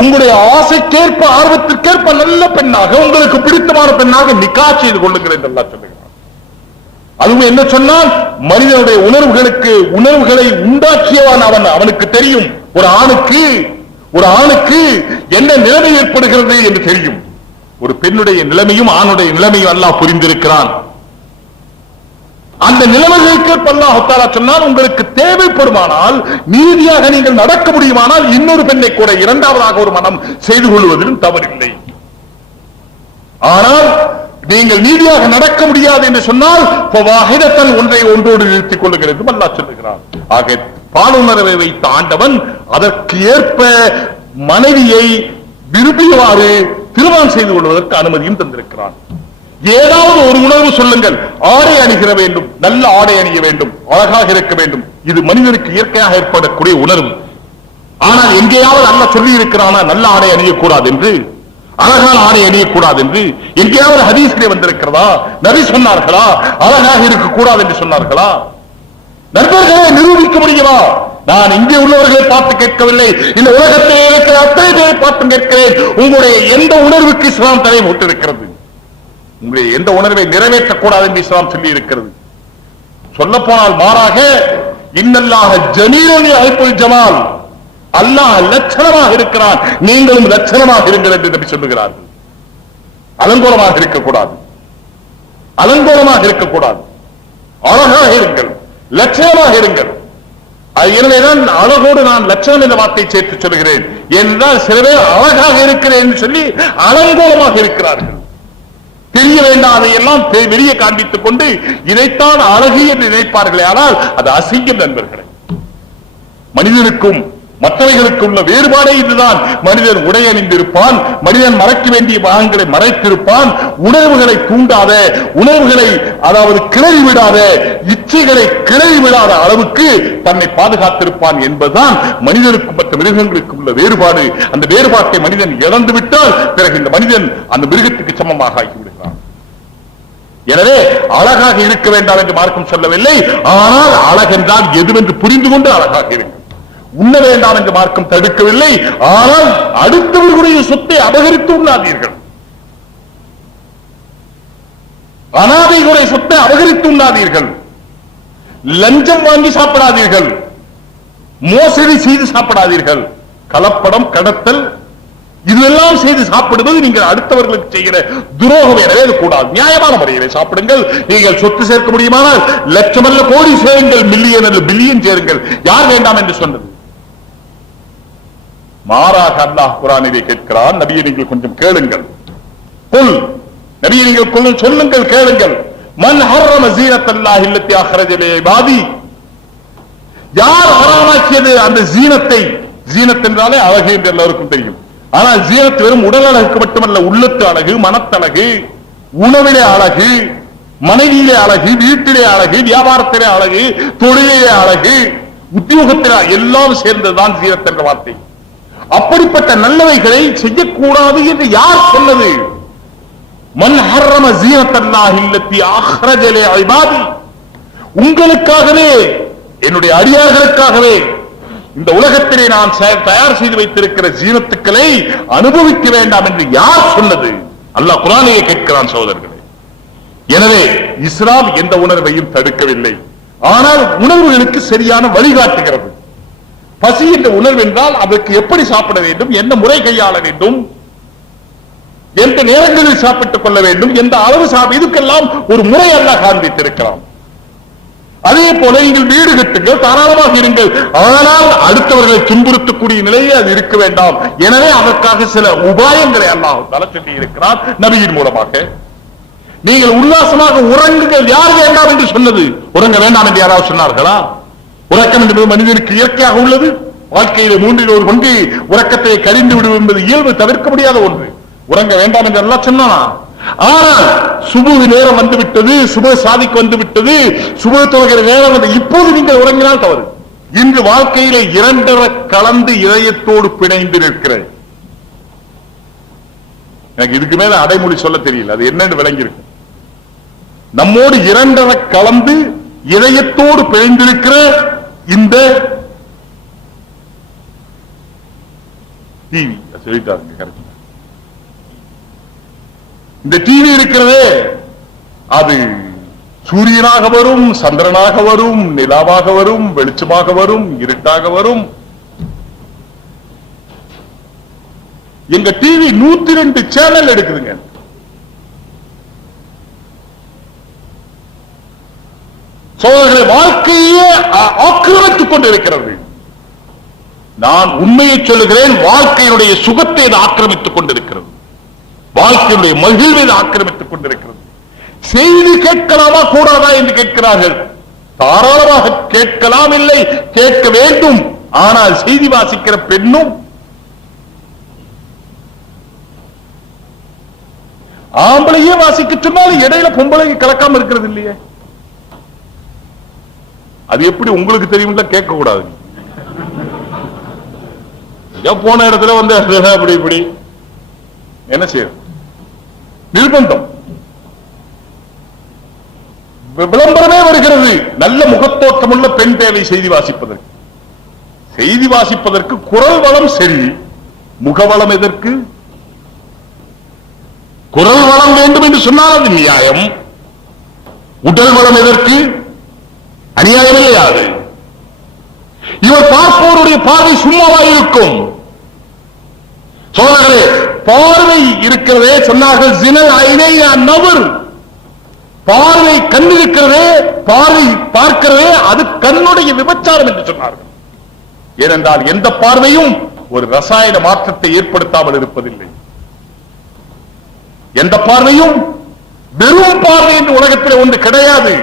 உங்களுடைய ஆசைக்கேற்ப, ஆர்வத்திற்கேற்ப நல்ல பெண்ணாக, உங்களுக்கு பிடித்தமான பெண்ணாக நிக்கா செய்து கொள்ளுங்கள் என்று அல்லாஹ் சொல்லுகிறார். அதுவும் என்ன சொன்னால், மனிதனுடைய உணர்வுகளை உண்டாக்கியவன் அவன். அவனுக்கு தெரியும் ஒரு ஆணுக்கு என்ன நிலைமை ஏற்படுகிறது என்று தெரியும். ஒரு பெண்ணுடைய நிலைமையும் ஆணுடைய நிலைமையும் அல்லாஹ் புரிந்திருக்கிறான். அந்த நிலைமைகளுக்கு அல்லாஹ் தஆலா சொன்னால், உங்களுக்கு தேவைப்படுமானால், நீதியாக நீங்கள் நடக்க முடியுமானால், இன்னொரு பெண்ணை கூட இரண்டாவதாக ஒரு மனம் செய்து கொள்வதிலும் தவறில்லை. ஆனால் நீங்கள் நீதியாக நடக்க முடியாது என்று சொன்னால், ஒன்றை ஒன்றோடு நிறுத்திக் கொள்ளுகிறது அல்லாஹ் சொல்லுகிறான். ஆக பாலுணர்வை வைத்த ஆண்டவன் அதற்கு ஏற்ப மனைவியை விரும்பியவாறு திருமணம் செய்து கொள்வதற்கு அனுமதியும் தந்திருக்கிறான். ஏதாவது ஒரு உணர்வு சொல்லுங்கள். ஆடை அணிகிற வேண்டும், நல்ல ஆடை அணிய வேண்டும், அழகாக இருக்க வேண்டும். இது மனிதனுக்கு இயற்கையாக ஏற்படக்கூடிய உணர்வு. ஆனால் எங்கேயாவது அல்லாஹ் சொல்லி இருக்கிறானா நல்ல ஆடை அணியக்கூடாது என்று, அழகான ஆடை அணியக்கூடாது என்று எங்கேயாவது ஹதீஸிலே வந்திருக்கிறதா? நபி சொன்னார்களா அழகாக இருக்கக்கூடாது என்று சொன்னார்களா? நண்பர்களை நிரூபிக்க முடியுமா? நான் இங்கே உள்ளவர்களை பார்த்து கேட்கவில்லை, இந்த உலகத்தில் இருக்கிற அத்தனை பேரை பார்த்து கேட்கிறேன். உங்களுடைய எந்த உணர்வுக்கு இஸ்லாம் தடை போட்டிருக்கிறது? உங்களுடைய எந்த உணர்வை நிறைவேற்றக்கூடாது என்று இஸ்லாம் சொல்லி இருக்கிறது? சொல்ல போனால் மாறாக, இன்னல்லாஹ ஜமீலுன் யுஹிப்புல் ஜமால், அல்லாஹ் லட்சணமாக இருக்கிறான், நீங்களும் லட்சணமாக இருங்கள் என்று நபி சொல்லுகிறார்கள். அலங்கோலமாக இருக்கக்கூடாது, அழகாக இருங்கள், லட்சணமாக இருங்கள். எனவேதான் அழகோடு நான் லட்சணம் என்ற வார்த்தை சேர்த்து சொல்கிறேன். என்றால் சில பேர் அழகாக இருக்கிறேன் என்று சொல்லி அலங்கோலமாக இருக்கிறார்கள். தெரிய வேண்டாம், அதையெல்லாம் வெளியே காண்பித்துக் கொண்டு இதைத்தான் அழகு என்று நினைப்பார்களே. ஆனால் அது அசிங்கம் நண்பர்களே. மனிதனுக்கும் மற்றவைகளுக்கு உள்ள வேறுபாடே இதுதான். மனிதன் உடை அணிந்திருப்பான், மனிதன் மறைக்க வேண்டிய பாகங்களை மறைத்திருப்பான், உணர்வுகளை தூண்டாத, உணர்வுகளை அதாவது கிளறி விடாத, இச்சைகளை கிளறி விடாத அளவுக்கு தன்னை பாதுகாத்திருப்பான் என்பதுதான் மனிதனுக்கும் மற்ற மிருகங்களுக்கும் உள்ள வேறுபாடு. அந்த வேறுபாட்டை மனிதன் இழந்து விட்டால் பிறகு இந்த மனிதன் அந்த மிருகத்துக்கு சமமாக ஆகிவிடுகிறான். எனவே அழகாக இருக்க வேண்டாம் என்று மார்க்கம் சொல்லவில்லை. ஆனால் அழகென்றால் எதுவென்று புரிந்து கொண்டு அழகாக இருங்கள். உண்ண வேண்டாம் என்று மார்க்கம் தடுக்கவில்லை. ஆனால் அடுத்தவர்களுடைய சொத்தை அபகரித்து உண்ணாதீர்கள். அனாதைகளுடைய சொத்தை அபகரித்து உண்ணாதீர்கள். லஞ்சம் வாங்கி சாப்பிடாதீர்கள். மோசடி செய்து சாப்பிடாதீர்கள். கலப்படம், கடத்தல் இதெல்லாம் செய்து சாப்பிடுவது நீங்கள் அடுத்தவர்களுக்கு செய்கிற துரோகம். எனவே கூடாது. நியாயமான முறையிலே சாப்பிடுங்கள். நீங்கள் சொத்து சேர்க்க முடியுமானால் லட்சம் அல்ல கோடி சேருங்கள், மில்லியன் அல்ல பில்லியன் சேருங்கள். யார் வேண்டாம் என்று சொன்னது? மாறாக அல்லாஹ் குர்ஆனிலே கேட்கிறான், நபியை நீங்கள் கொஞ்சம் கேளுங்கள். குல், நபியை நீங்கள் கொஞ்சம் சொல்லுங்கள், கேளுங்கள். மன் ஹர்ரம ஸீனத்தல்லாஹி அல்லதி அக்ரஜ லிஇபாதி, யார் ஹராமாக்கியது அந்த ஜீனத்தை? ஜீனத் என்றாலே அழகு என்று எல்லாருக்கும் தெரியும். ஆனால் ஜீனத் வெறும் உடல் அழகுக்கு மட்டுமல்ல, உள்ளத்து அழகு, மனத்தழகு, உணவிலே அழகு, மனைவியிலே அழகு, வீட்டிலே அழகு, வியாபாரத்திலே அழகு, தொழிலே அழகு, உத்தியோகத்திலே எல்லாம் சேர்ந்ததுதான் ஜீனத் என்ற வார்த்தை. அப்படிப்பட்ட நல்லவைகளை செய்யக்கூடாது என்று யார் சொன்னது? மன் ஹர்ரம ஸீனத்தல்லாஹி அல்லதி அக்ரஜ லிஇபாதி, உங்களுக்காகவே, என்னுடைய அடியார்களுக்காகவே இந்த உலகத்திலே நான் தயார் செய்து வைத்திருக்கிற ஜீனத்துக்களை அனுபவிக்க வேண்டாம் என்று யார் சொன்னது? அல்லாஹ் குர்ஆனிலே கேட்கிறான் சகோதரர்களே. எனவே இஸ்லாம் எந்த உணர்வையும் தடுக்கவில்லை. ஆனால் உணர்வுகளுக்கு சரியான வழிகாட்டுகிறது. பசி என்ற உணர்வு என்றால் அதற்கு எப்படி சாப்பிட வேண்டும், என்ன முறை கையாள வேண்டும், எந்த நேரங்களில் சாப்பிட்டுக் கொள்ள வேண்டும், எந்த அளவு இதுக்கெல்லாம் ஒரு முறை அல்லாஹ் காண்பித்திருக்கிறான். அதே போல நீங்கள் வீடு கட்டுங்கள், தாராளமாக இருங்கள். ஆனால் அடுத்தவர்களை துன்புறுத்தக்கூடிய நிலையில் அது இருக்க வேண்டாம். எனவே அதற்காக சில உபாயங்களை அல்லாஹ் தஆலா சொல்லி இருக்கிறார் நபியின் மூலமாக. நீங்கள் உல்லாசமாக உறங்குங்கள். யார் வேண்டாம் என்று சொன்னது? உறங்க வேண்டாம் என்று யாராவது சொன்னார்களா? உறக்கம் என்பது மனிதனுக்கு இயற்கையாக உள்ளது. வாழ்க்கையில 1/3 உறக்கத்தை கழிந்து விடும் என்பது இயல்பு, தவிர்க்க முடியாத ஒன்று. உறங்க வேண்டாம் என்று எல்லாம் சொன்னானா? ஆனால் சுபஹ் நேரம் வந்துவிட்டது, சுபஹ் சாதிக்கு வந்துவிட்டது, சுபஹ் தொழுகிற நேரம் வந்து இப்போது நீங்கள் உறங்கினால் தவறு. இன்று வாழ்க்கையில 2 கலந்து இதயத்தோடு பிணைந்து நிற்கிறது. எனக்கு இதுக்கு மேல அடைமொழி சொல்ல தெரியல, அது என்னன்னு விளங்கி இருக்கு. நம்மோடு 2 கலந்து இதயத்தோடு பிணைந்திருக்கிற இந்த டிவி, சொல்லிட்டாருங்க, இந்த டிவி இருக்கிறதே, அது சூரியனாக வரும், சந்திரனாக வரும், நிலாவாக வரும், வெளிச்சமாக வரும், இருட்டாக வரும். எங்க டிவி 102 சேனல் எடுக்குதுங்க. சோழர்களை வாழ்க்கையே ஆக்கிரமித்துக் கொண்டிருக்கிறது. நான் உண்மையை சொல்லுகிறேன், வாழ்க்கையினுடைய சுகத்தை ஆக்கிரமித்துக் கொண்டிருக்கிறது, வாழ்க்கையுடைய மகிழ்வை ஆக்கிரமித்துக் கொண்டிருக்கிறது. செய்தி கேட்கலாமா கூடாதா என்று கேட்கிறார்கள். தாராளமாக கேட்கலாம், இல்லை கேட்க வேண்டும். ஆனால் செய்தி வாசிக்கிற பெண்ணும் ஆம்பளையே வாசிக்க சொன்னாலும் இடையில பொம்பளை கலக்காம இருக்கிறது இல்லையே. அது எப்படி உங்களுக்கு தெரியும்? கேட்க கூடாது. போன இடத்துல வந்து அப்படி இப்படி என்ன செய்ய நிர்பந்தம். விளம்பரமே வருகிறது. நல்ல முகத்தோற்றமுள்ள பெண் தேவை செய்தி வாசிப்பதற்கு. செய்தி வாசிப்பதற்கு குரல் வளம் சரி, முகவளம் எதற்கு? குரல் வளம் வேண்டும் என்று சொன்னால் அது நியாயம். உடல் வளம் எதற்கு? அநியாயம் இல்லையாது. இவர் பார்ப்போருடைய பார்வை சும்மாவா இருக்கும்? சோழர்களே, பார்வை இருக்கிறதே சொன்னார்கள், ஜினல் ஐனை நவர், பார்வை கண் இருக்கிறதே, பார்வை பார்க்கிறதே, அது கண்ணுடைய விபச்சாரம் என்று சொன்னார்கள். ஏனென்றால் எந்த பார்வையும் ஒரு ரசாயன மாற்றத்தை ஏற்படுத்தாமல் இருப்பதில்லை. எந்த பார்வையும் வெறும் பார்வை என்று உலகத்தில் ஒன்று கிடையாது.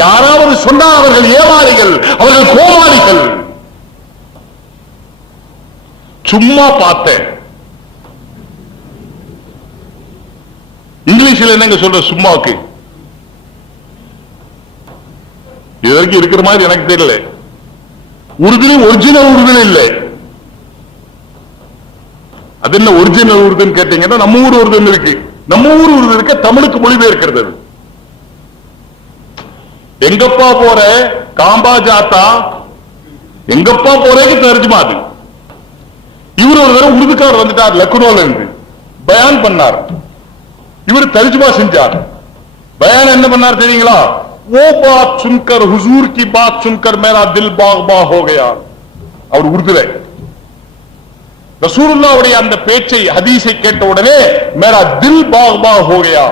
யாராவது சொன்னால் அவர்கள் ஏமாளிகள், அவர்கள் கோமாளிகள். சும்மா பார்த்தேன். இங்கிலீஷ்ல என்னங்க சொல்ற சும்மாவுக்கு? இது வரைக்கும் இருக்கிற மாதிரி எனக்கு தெரியல. உருதுல ஒரிஜினல் உருது இல்லை. அது என்ன ஒரிஜினல் உருதுன்னு கேட்டீங்கன்னா நம்ம ஊர் உருதுன்னு இருக்கு. நம்ம ஊர் உருது இருக்க தமிழுக்கு மொழிபெயர்க்கிறது. எங்கப்பா போற காம்பா ஜாத்தா, எங்கப்பா போறேக்கு தர்ஜுமா அது. இவர் ஒரு தடவை உருதுக்கார் வந்துட்டார் லக்னோல இருந்து, பயான் பண்ணார். இவர் தர்ஜுமா செஞ்சார். பயான் என்ன பண்ணார் தெரியுங்களா? वो बात सुनकर हुजूर की बात सुनकर मेरा दिल बाग बाग हो गया. அவர் உருதுல ரசூலுல்லாஹ்வுடைய அந்த பேச்சை ஹதீஸை கேட்ட உடனே मेरा दिल बाग बाग हो गया.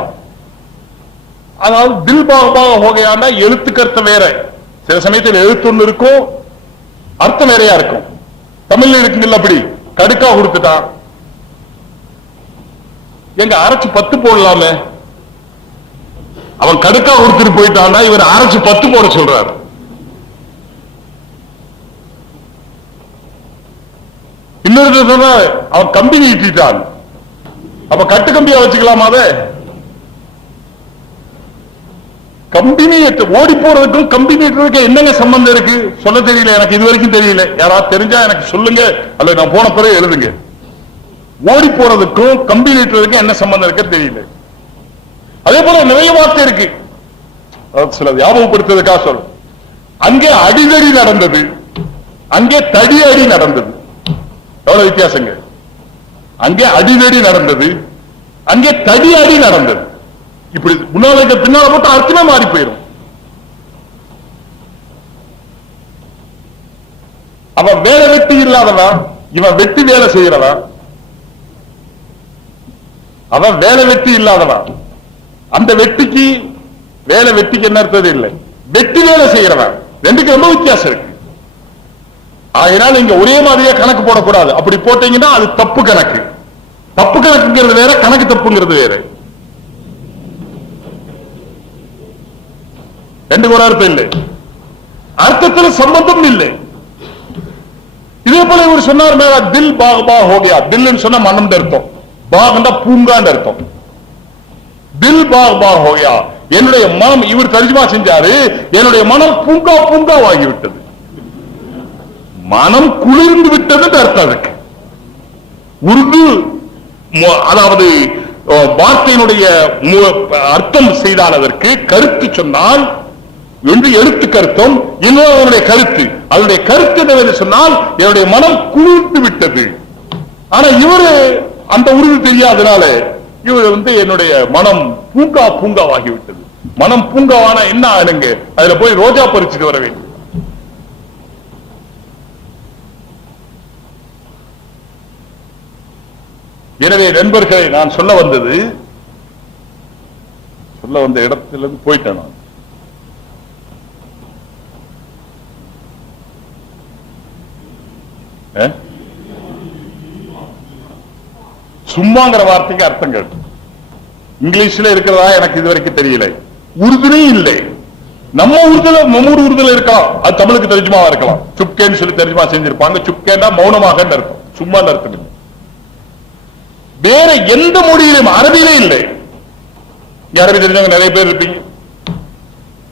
அதாவது दिल बाग बाग हो गयाனா எழுத்துக்கு அர்த்தம் வேற. சில சமயத்தில் எழுத்து ஒன்று இருக்கும், அர்த்தம் வேறையா இருக்கும். தமிழ்ல இருக்குங்கல்ல, அப்படி கடுக்கா கொடுத்துட்டான். எங்க அரைச்சு 10 போடலாமே. அவன் கடுக்கா கொடுத்துட்டு போயிட்டான்னா இவர் அரைச்சு 10 போட சொல்றாரு. இன்னொரு சொன்ன அவன் கம்பி நீட்டிட்டான். அப்ப கட்டு கம்பியா வச்சுக்கலாமா? அதை கம்பி நீட்டு ஓடி போறதுக்கும் கம்பி நீட்டுறதுக்கு என்னங்க சம்பந்தம் இருக்கு? சொல்ல தெரியல, எனக்கு இது வரைக்கும் தெரியல. யாராவது தெரிஞ்சா எனக்கு சொல்லுங்க, அல்லது நான் போன பிறகு எழுதுங்க. ஓடி போறதுக்கும் கம்பி நீட்டுறதுக்கும் என்ன சம்பந்தம் இருக்கு தெரியல. அதே போல நிறைய வார்த்தை இருக்கு, சில ஞாபகப்படுத்துறதுக்காக சொல்ல. அங்கே அடிதடி நடந்தது, அங்கே தடி அடி நடந்தது. எவ்வளவு வித்தியாசங்க? அங்கே அடிதடி நடந்தது, அங்கே தடி அடி நடந்தது. இப்படி முன்னால பின்னால போட்டு அர்த்தமே மாறி போயிடும். அவன் வேலை வெட்டி இல்லாதவா, இவன் வெட்டி வேலை செய்யறவா. அவன் வேலை வெட்டி இல்லாதவா, அந்த வெட்டிக்கு வேலை வெட்டிக்கு என்ன அர்த்தம் இல்லை, வெட்டி வேலை செய்யறவன். ரெண்டுக்கு ரொம்ப வித்தியாசம் இருக்கு. ஆகினால் நீங்க ஒரே மாதிரியா கணக்கு போடக்கூடாது. அப்படி போட்டீங்கன்னா அது தப்பு கணக்கு. தப்பு கணக்குங்கிறது வேற, கணக்கு தப்புங்கிறது வேற. ரெண்டு ஒரு அர்த்தம் இல்லை, அர்த்தத்தில் சம்பந்தம் இல்லை. இதே போல இவர் சொன்னார், மேரா தில் பாக் பாக் ஹோ கயா. தில்னு சொன்னா மனம் அர்த்தம், பாக்னா பூங்கான்னு அர்த்தம். தில் பாக் பாக் ஹோ கயா, என்னுடைய மனம். இவர் தர்ஜுமா செஞ்சாரு, என்னுடைய மனம் பூங்கா பூங்கா ஆகிவிட்டது. மனம் குளிர்ந்து விட்டது அர்த்தம் அதுக்கு. உருது அதாவது வார்த்தையினுடைய அர்த்தம் செய்தால், அதற்கு கருத்து சொன்னால் என்று எழுத்து கருத்தம், இன்னும் அவருடைய கருத்து. அவருடைய கருத்து என்னவென்று சொன்னால், என்னுடைய மனம் குளிர்ந்து விட்டது. ஆனா இவரு அந்த உருது தெரியாதனால இவர் என்னுடைய மனம் பூங்கா பூங்காவாகிவிட்டது. மனம் பூங்காவானா என்ன ஆனுங்க? அதுல போய் ரோஜா பறிச்சுட்டு வர வேண்டும். எனவே நண்பர்களை, நான் சொல்ல வந்த இடத்திலிருந்து போயிட்டேன் நான். சும்மாங்கிற வார்த்தைக்கு அர்த்தம் கேட்டு இங்கிலீஷ்ல இருக்கிறதா எனக்கு இதுவரைக்கும் தெரியல. உருதுலையும் இல்லை. நம்ம உருதுல இருக்கலாம், அது தமிழுக்கு தர்ஜுமாவா இருக்கலாம். சுப்கேன்னு சொல்லி தர்ஜுமா செஞ்சிருப்பாங்க. சுப்கேன்னா மௌனமாக அர்த்தம், சும்மா அர்த்தம் இல்லை. வேற எந்த மொழியிலும், அரபியிலே இல்லை. அரபி தெரிஞ்சவங்க நிறைய பேர் இருப்பீங்க,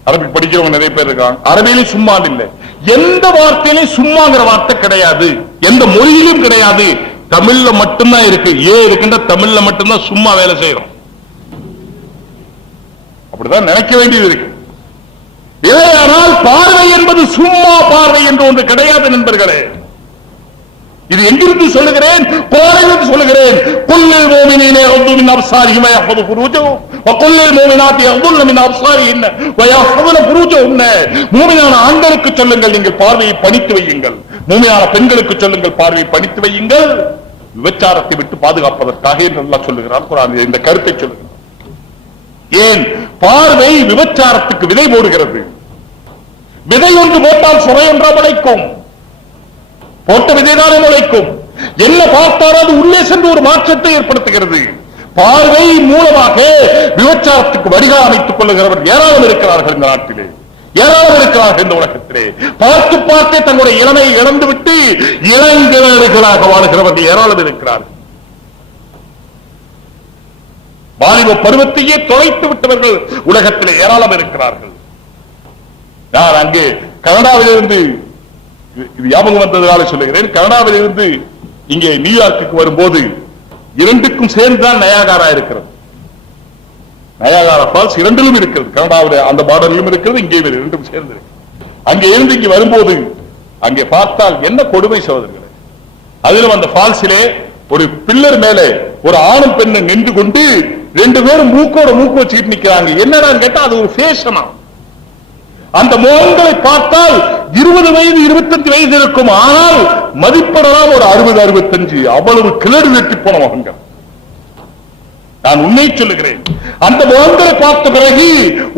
அரபிக் படிக்கிறவங்க நிறைய பேர் இருக்காங்க. அரபியிலும் சும்மா இல்லை. எந்த வார்த்தையிலும் சும்மாங்கிற வார்த்தை கிடையாது, எந்த மொழியிலும் கிடையாது. தமிழ்ல மட்டும்தான் இருக்கு. ஏன் இருக்குன்ற தமிழ்ல மட்டும்தான் சும்மா வேலை செய்யறோம். அப்படிதான் நினைக்க வேண்டியது இருக்கு. ஆனால் பார்வை என்பது சும்மா பார்வை என்று ஒன்று கிடையாது நண்பர்களே. இது எங்கிருந்து சொல்லுகிறேன்? குர்ஆனிலிருந்து சொல்லுகிறேன். குல்லில் முஃமினீன யகுது மின் அப்சாரிஹிம் வயஹ்ஃபது ஃபுரூஜஹும் வகுல்லில் முஃமினாத்தி யகுதுன மின் அப்சாரிஹின்ன வயஹ்ஃபதுன ஃபுரூஜஹுன்ன. மூமினான ஆண்களுக்கு சொல்லுங்கள், நீங்கள் பார்வையை பணித்து வையுங்கள். மூமினான பெண்களுக்கு சொல்லுங்கள், பார்வையை பணித்து வையுங்கள், விபச்சாரத்தை விட்டு பாதுகாப்பதற்காக என்று அல்லாஹ் சொல்லுகிறான் குர்ஆனில். இந்த கருத்தை சொல்லுகிறார். ஏன்? பார்வை விபச்சாரத்துக்கு விதை போடுகிறது. விதை ஒன்று போட்டால் சுரை ஒன்றா முளைக்கும். போட்ட விதைதானே முளைக்கும். என்ன பார்த்தால் அது உள்ளே சென்று ஒரு மாற்றத்தை ஏற்படுத்துகிறது. பார்வை மூலமாக விபச்சாரத்துக்கு வடிகால் அமைத்துக் கொள்ளுகிறவர் ஏராளம் இருக்கிறார்கள் இந்த நாட்டிலே. ஏராளம் இருக்கிறார்கள் இந்த உலகத்திலே. பார்த்து பார்த்தே தங்களுடைய இளமையை இழந்துவிட்டு இளங்கிழர்களாக வாழ்கிறவர்கள் ஏராளம் இருக்கிறார்கள். வாலிப பருவத்தையே தொலைத்து விட்டவர்கள் உலகத்திலே ஏராளம் இருக்கிறார்கள். நான் அங்கே கனடாவிலிருந்து, இது ஞாபகம் வந்ததனால சொல்லுகிறேன், கனடாவிலிருந்து இங்கே நியூயார்க்கு வரும்போது இரண்டுக்கும் சேர்ந்துதான் நயாகாரா இருக்கிறது. நயாகாரா ஃபால்ஸ் இரண்டிலும் இருக்கிறது. கனடாவில் அந்த பார்டரிலும் இருக்கிறது, இங்கே இரண்டும் சேர்ந்து. அங்கே இருந்து இங்கே வரும்போது அங்கே பார்த்தால் என்ன கொடுமை சகோதரர்களே. அதிலும் அந்த ஃபால்ஸிலே ஒரு பில்லர் மேலே ஒரு ஆணும் பெண்ணும் நின்று கொண்டு ரெண்டு பேரும் மூக்கோட மூக்கு வச்சுக்கிட்டு நிற்கிறாங்க. என்னடான்னு கேட்டா அது ஒரு ஃபேஷனா. அந்த முகங்களை பார்த்தால் 20 வயது 25 வயது இருக்கும். ஆனால் மதிப்படலாம் ஒரு 60 65. அவ்வளவு கிளறு வெட்டி போன முகங்கள். நான் உண்மை சொல்லுகிறேன், அந்த முகங்களை பார்த்த பிறகு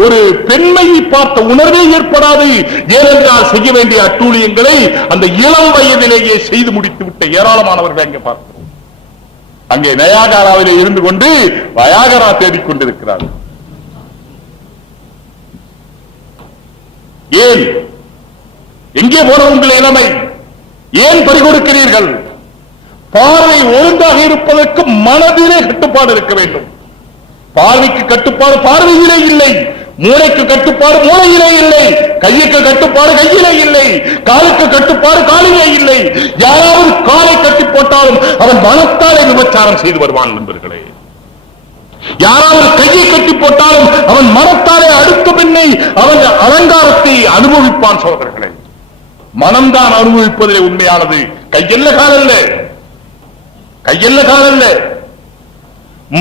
ஒரு பெண்மையை பார்த்த உணர்வே ஏற்படாது. ஏனென்றால் செய்ய வேண்டிய அட்டூழியங்களை அந்த இளம் வயதிலேயே செய்து முடித்து விட்ட ஏராளமானவர்கள் அங்கே பார்க்கிறோம். அங்கே நயாகாராவிலே இருந்து கொண்டு வயாகரா தேடிக்கொண்டிருக்கிறார்கள். ஏன்? எங்கே போன உங்கள் இளமை? ஏன் பறிகொடுக்கிறீர்கள்? பார்வை ஒழுங்காக இருப்பதற்கு மனதிலே கட்டுப்பாடு இருக்க வேண்டும். பார்வைக்கு கட்டுப்பாடு பார்வையிலே இல்லை, மூளைக்கு கட்டுப்பாடு மூளையிலே இல்லை, கைக்கு கட்டுப்பாடு கையிலே இல்லை, காலுக்கு கட்டுப்பாடு காலிலே இல்லை. யாராவது காலை கட்டி போட்டாலும் அவன் மனத்தாலே விபச்சாரம் செய்து வருவான் நண்பர்களே. யாராவது கையை கட்டி போட்டாலும் அவன் மனத்தாலே அடுத்த பெண்ணை அவன் அலங்காரத்தை அனுபவிப்பான் சோதரர்களே. மனம்தான் அனுபவிப்பதிலே உண்மையானது, கையல்ல காலல்ல, கையல்ல காலல்ல.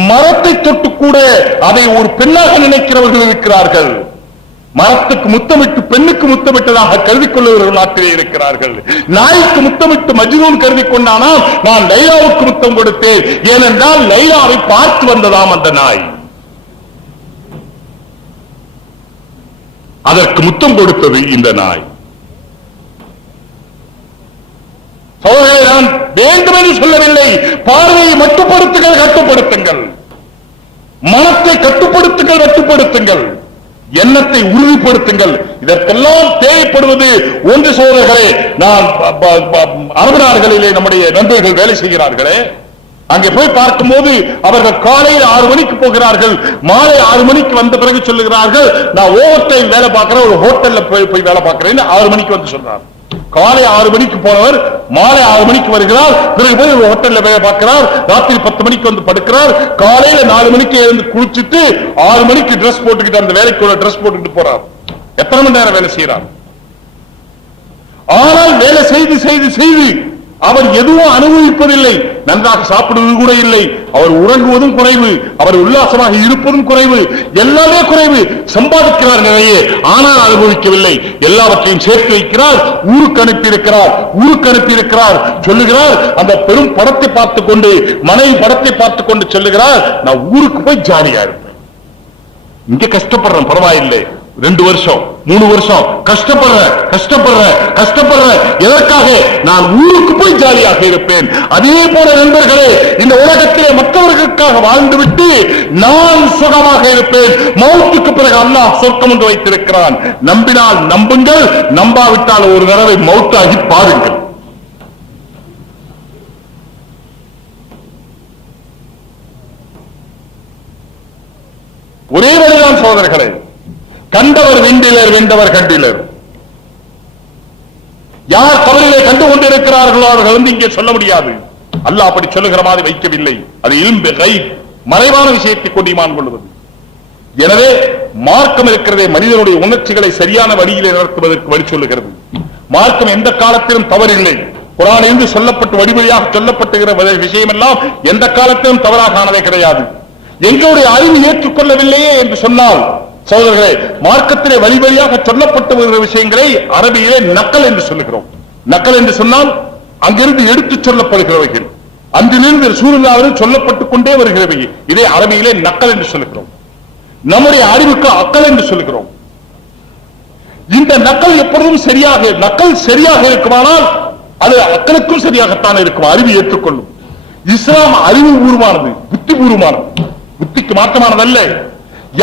மரத்தை தொட்டு கூட அதை ஒரு பெண்ணாக நினைக்கிறவர்கள் இருக்கிறார்கள். மரத்துக்கு முத்தமிட்டு பெண்ணுக்கு முத்தமிட்டதாக கருதி கொள்ளுவர்கள் நாட்டிலே இருக்கிறார்கள். நாய்க்கு முத்தமிட்டு மஜ்னூன் கருதி கொண்டானால் நான் லைலாவுக்கு முத்தம் கொடுத்தேன், ஏனென்றால் லைலாவை பார்த்து வந்ததாம் அந்த நாய். அதற்கு முத்தம் கொடுத்தது இந்த நாய். நான் வேண்டும் என்று சொல்லவில்லை, பார்வையை மட்டுப்படுத்துங்கள், கட்டுப்படுத்துங்கள். மனத்தை கட்டுப்படுத்துங்கள், கட்டுப்படுத்துங்கள். எண்ணத்தை உறுதிப்படுத்துங்கள். இதற்கெல்லாம் தேவைப்படுவது ஒன்று சோதர்களே. நான் அரபு நாடுகளிலே நம்முடைய நண்பர்கள் வேலை செய்கிறார்களே, அங்கே போய் பார்க்கும்போது அவர்கள் காலையில் 6 மணிக்கு போகிறார்கள், மாலை 6 மணிக்கு வந்த பிறகு சொல்லுகிறார்கள், நான் ஓவர் டைம் வேலை பார்க்கிறேன், ஒரு ஹோட்டல்ல போய் வேலை பார்க்கிறேன். 6 மணிக்கு வந்து சொல்றார். காலை 6 மணிக்கு போனவர் மாலை 6 மணிக்கு வருகிறார், பிறகு போய் ஒரு ஹோட்டல்ல வேலை பார்க்கிறார், ராத்திரி 10 மணிக்கு வந்து படுக்கிறார், காலையில 4 மணிக்கு எழுந்து குளிச்சுட்டு 6 மணிக்கு டிரஸ் போட்டுக்கிட்டு அந்த வேலைக்குள்ள டிரஸ் போட்டுக்கிட்டு போறார். எத்தனை மணி நேரம் வேலை செய்யறார்? ஆனால் வேலை செய்து செய்து செய்து அவர் எதுவும் அனுபவிப்பதில்லை. நன்றாக சாப்பிடுவது கூட இல்லை, அவர் உறங்குவதும் குறைவு, அவர் உல்லாசமாக இருப்பதும் குறைவு, எல்லாமே குறைவு. சம்பாதிக்கிறார் நிறைய, ஆனால் அனுபவிக்கவில்லை. எல்லாவற்றையும் சேர்த்து வைக்கிறார், ஊருக்கு அனுப்பியிருக்கிறார், ஊருக்கு அனுப்பியிருக்கிறார். சொல்லுகிறார், அந்த பெரும் படத்தை பார்த்துக் கொண்டு, மனைவி படத்தை பார்த்துக் கொண்டு சொல்லுகிறார், நான் ஊருக்கு போய் ஜாலியா இருப்பேன். இங்க கஷ்டப்படுறேன், பரவாயில்லை, 2 வருஷம் 3 வருஷம் கஷ்டப்படுறேன். எதற்காக? நான் ஊருக்கு போய் ஜாலியாக இருப்பேன். அதே போல நண்பர்களே, இந்த உலகத்திலே மற்றவர்களுக்காக வாழ்ந்துவிட்டு நான் சுகமாக இருப்பேன். மௌத்துக்கு பிறகு அல்லாஹ் சொர்க்கம் என்று வைத்திருக்கிறான். நம்பினால் நம்புங்கள், நம்பாவிட்டால் ஒரு தடவை மௌத்தாகி பாருங்கள். ஒரே வழிதான் சோதரர்களே, கண்டவர் விண்டிலர், வென்றவர் கண்டிலர். யார் தவறிலே கண்டு கொண்டிருக்கிறார்களோ அவர்கள் வந்து இங்கே சொல்ல முடியாது. அல்லாஹ் அப்படி சொல்லுகிற மாதிரி வைக்கவில்லை. அது இல்ம் கைப், மறைவான விஷயத்தை கொண்டு ஈமான் கொள்வது. எனவே மார்க்கம் இருக்கிறதே மனிதனுடைய உணர்ச்சிகளை சரியான வழியிலே நடத்துவதற்கு வழி சொல்லுகிறது. மார்க்கம் எந்த காலத்திலும் தவறில்லை. குர்ஆனிலிருந்து சொல்லப்பட்டு வழிவழியாக சொல்லப்பட்டுகிற விஷயம் எல்லாம் எந்த காலத்திலும் தவறாக ஆனதே கிடையாது. எங்களுடைய அறிவு ஏற்றுக்கொள்ளவில்லையே என்று சொன்னால் சகோதரர்களே, மார்க்கத்திலே வழி வழியாக சொல்லப்பட்டு வருகிற விஷயங்களை அரபியிலே நக்கல் என்று சொல்லுகிறோம். நக்கல் என்று சொன்னால் அங்கிருந்து எடுத்துச் சொல்லப்படுகிறவைகள், அன்றிலிருந்து ரசூலுல்லாஹ் சொல்லப்பட்டுக் கொண்டே வருகிறவை. இதே அரபியிலே நக்கல் என்று சொல்லுகிறோம். நம்முடைய அறிவுக்கு அக்கல் என்று சொல்லுகிறோம். இந்த நக்கல் எப்பொழுதும் நக்கல் சரியாக இருக்குமானால் அது அக்கலுக்கும் சரியாகத்தான் இருக்கும். அறிவு ஏற்றுக்கொள்ளும். இஸ்லாம் அறிவு பூர்வமானது, புத்தி பூர்வமானது, புத்திக்கு மாற்றமானதல்ல.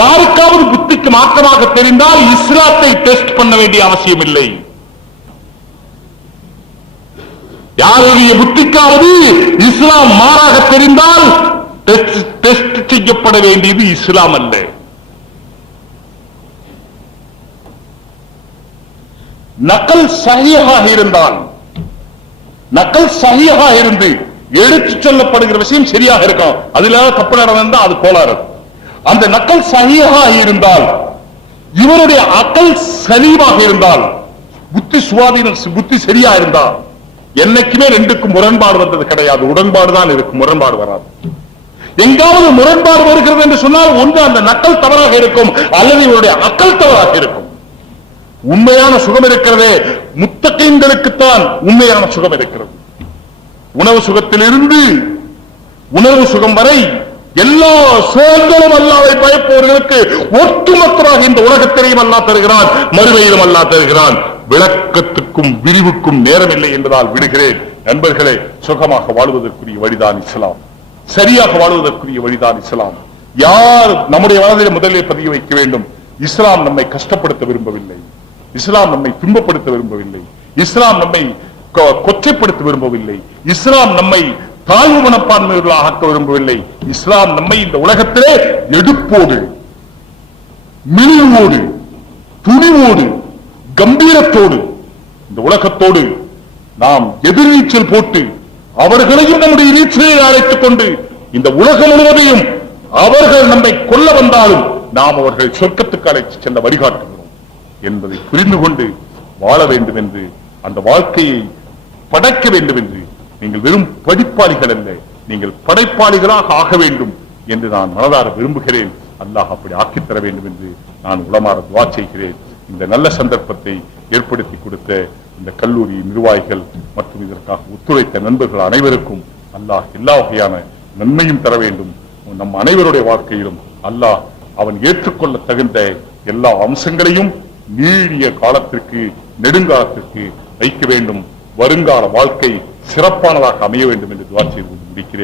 யாருக்காவது புத்திக்கு மாற்றமாக தெரிந்தால் இஸ்லாத்தை டெஸ்ட் பண்ண வேண்டிய அவசியம் இல்லை. யாருடைய புத்திக்காவது இஸ்லாம் மாறாக தெரிந்தால் டெஸ்ட் செய்யப்பட வேண்டியது இஸ்லாம் அல்ல. நக்கல் சஹீஹாக இருந்தால், நக்கல் சஹீஹாக இருந்து எடுத்து சொல்லப்படுகிற விஷயம் சரியாக இருக்கும், அதுல தப்பு நடந்தா அது கோளாறு. அந்த நக்கல் சஹீஹாக இருந்தால், இவருடைய அக்கல் சலீமாக இருந்தால், புத்தி சுவாதீனம், புத்தி சரியா இருந்தால், என்னைக்குமே ரெண்டுக்கும் முரண்பாடு வந்தது கிடையாது. உடன்பாடு தான் இருக்கும், முரண்பாடு வராது. எங்காவது முரண்பாடு வருகிறது என்று சொன்னால் ஒன்று அந்த நக்கல் தவறாக இருக்கும் அல்லது இவருடைய அக்கல் தவறாக இருக்கும். உண்மையான சுகம் இருக்கிறதே முத்தகீன்களுக்குத்தான் உண்மையான சுகம் இருக்கிறது. உணவு சுகத்திலிருந்து உணர்வு சுகம் வரை எல்லா சுகங்களும் அல்லாஹ்வை பயப்பவர்களுக்கு ஒட்டுமொத்தமாக இந்த உலகத்திலையும் அல்லாஹ் தருகிறான், மறுமையிலும் அல்லாஹ் தருகிறான். விளக்கத்துக்கும் விரிவுக்கும் நேரம் இல்லை என்பதால் விடுகிறேன். நண்பர்களே, சுகமாக வாழ்வதற்குரிய வழிதான் இஸ்லாம், சரியாக வாழ்வதற்குரிய வழிதான் இஸ்லாம். யார் நம்முடைய மனதில் முதலில் பதிய வைக்க வேண்டும், இஸ்லாம் நம்மை கஷ்டப்படுத்த விரும்பவில்லை, இஸ்லாம் நம்மை துன்பப்படுத்த விரும்பவில்லை, இஸ்லாம் நம்மை கொச்சைப்படுத்த விரும்பவில்லை, இஸ்லாம் நம்மை தாழ்வு மனப்பான்மையாக ஆக்க விரும்பவில்லை. இஸ்லாம் நம்மை இந்த உலகத்திலே எடுப்போடு, மிளிவோடு, துணிவோடு, கம்பீரத்தோடு இந்த உலகத்தோடு நாம் எதிர்நீச்சல் போட்டு அவர்களையும் நம்முடைய நீச்சலில் அழைத்துக் கொண்டு இந்த உலகம் முழுவதையும் அவர்கள் நம்மை கொல்ல வந்தாலும் நாம் அவர்களை சொர்க்கத்துக்கு அழைத்து செல்ல வழிகாட்டுகிறோம் என்பதை புரிந்து கொண்டு வாழ வேண்டும் என்று, அந்த வாழ்க்கையை படைக்க வேண்டும் என்று, நீங்கள் வெறும் படிப்பாளிகள் அல்ல, நீங்கள் படைப்பாளிகளாக ஆக வேண்டும் என்று நான் மனதார விரும்புகிறேன். அல்லாஹ் அப்படி ஆக்கித்தர வேண்டும் என்று நான் உளமாற துஆ செய்கிறேன். இந்த நல்ல சந்தர்ப்பத்தை ஏற்படுத்தி கொடுத்த இந்த கல்லூரி நிர்வாகிகள் மற்றும் இதற்காக ஒத்துழைத்த நண்பர்கள் அனைவருக்கும் அல்லாஹ் எல்லா வகையான நன்மையும் தர வேண்டும். நம் அனைவருடைய வாழ்க்கையிலும் அல்லாஹ் அவன் ஏற்றுக்கொள்ள தகுந்த எல்லா அம்சங்களையும் நீடிய காலத்திற்கு, நெடுங்காலத்திற்கு வைக்க வேண்டும். வருங்கால வாழ்க்கை சிறப்பானதாக அமைய வேண்டும் என்று துஆ செய்து முடிக்கிறேன்.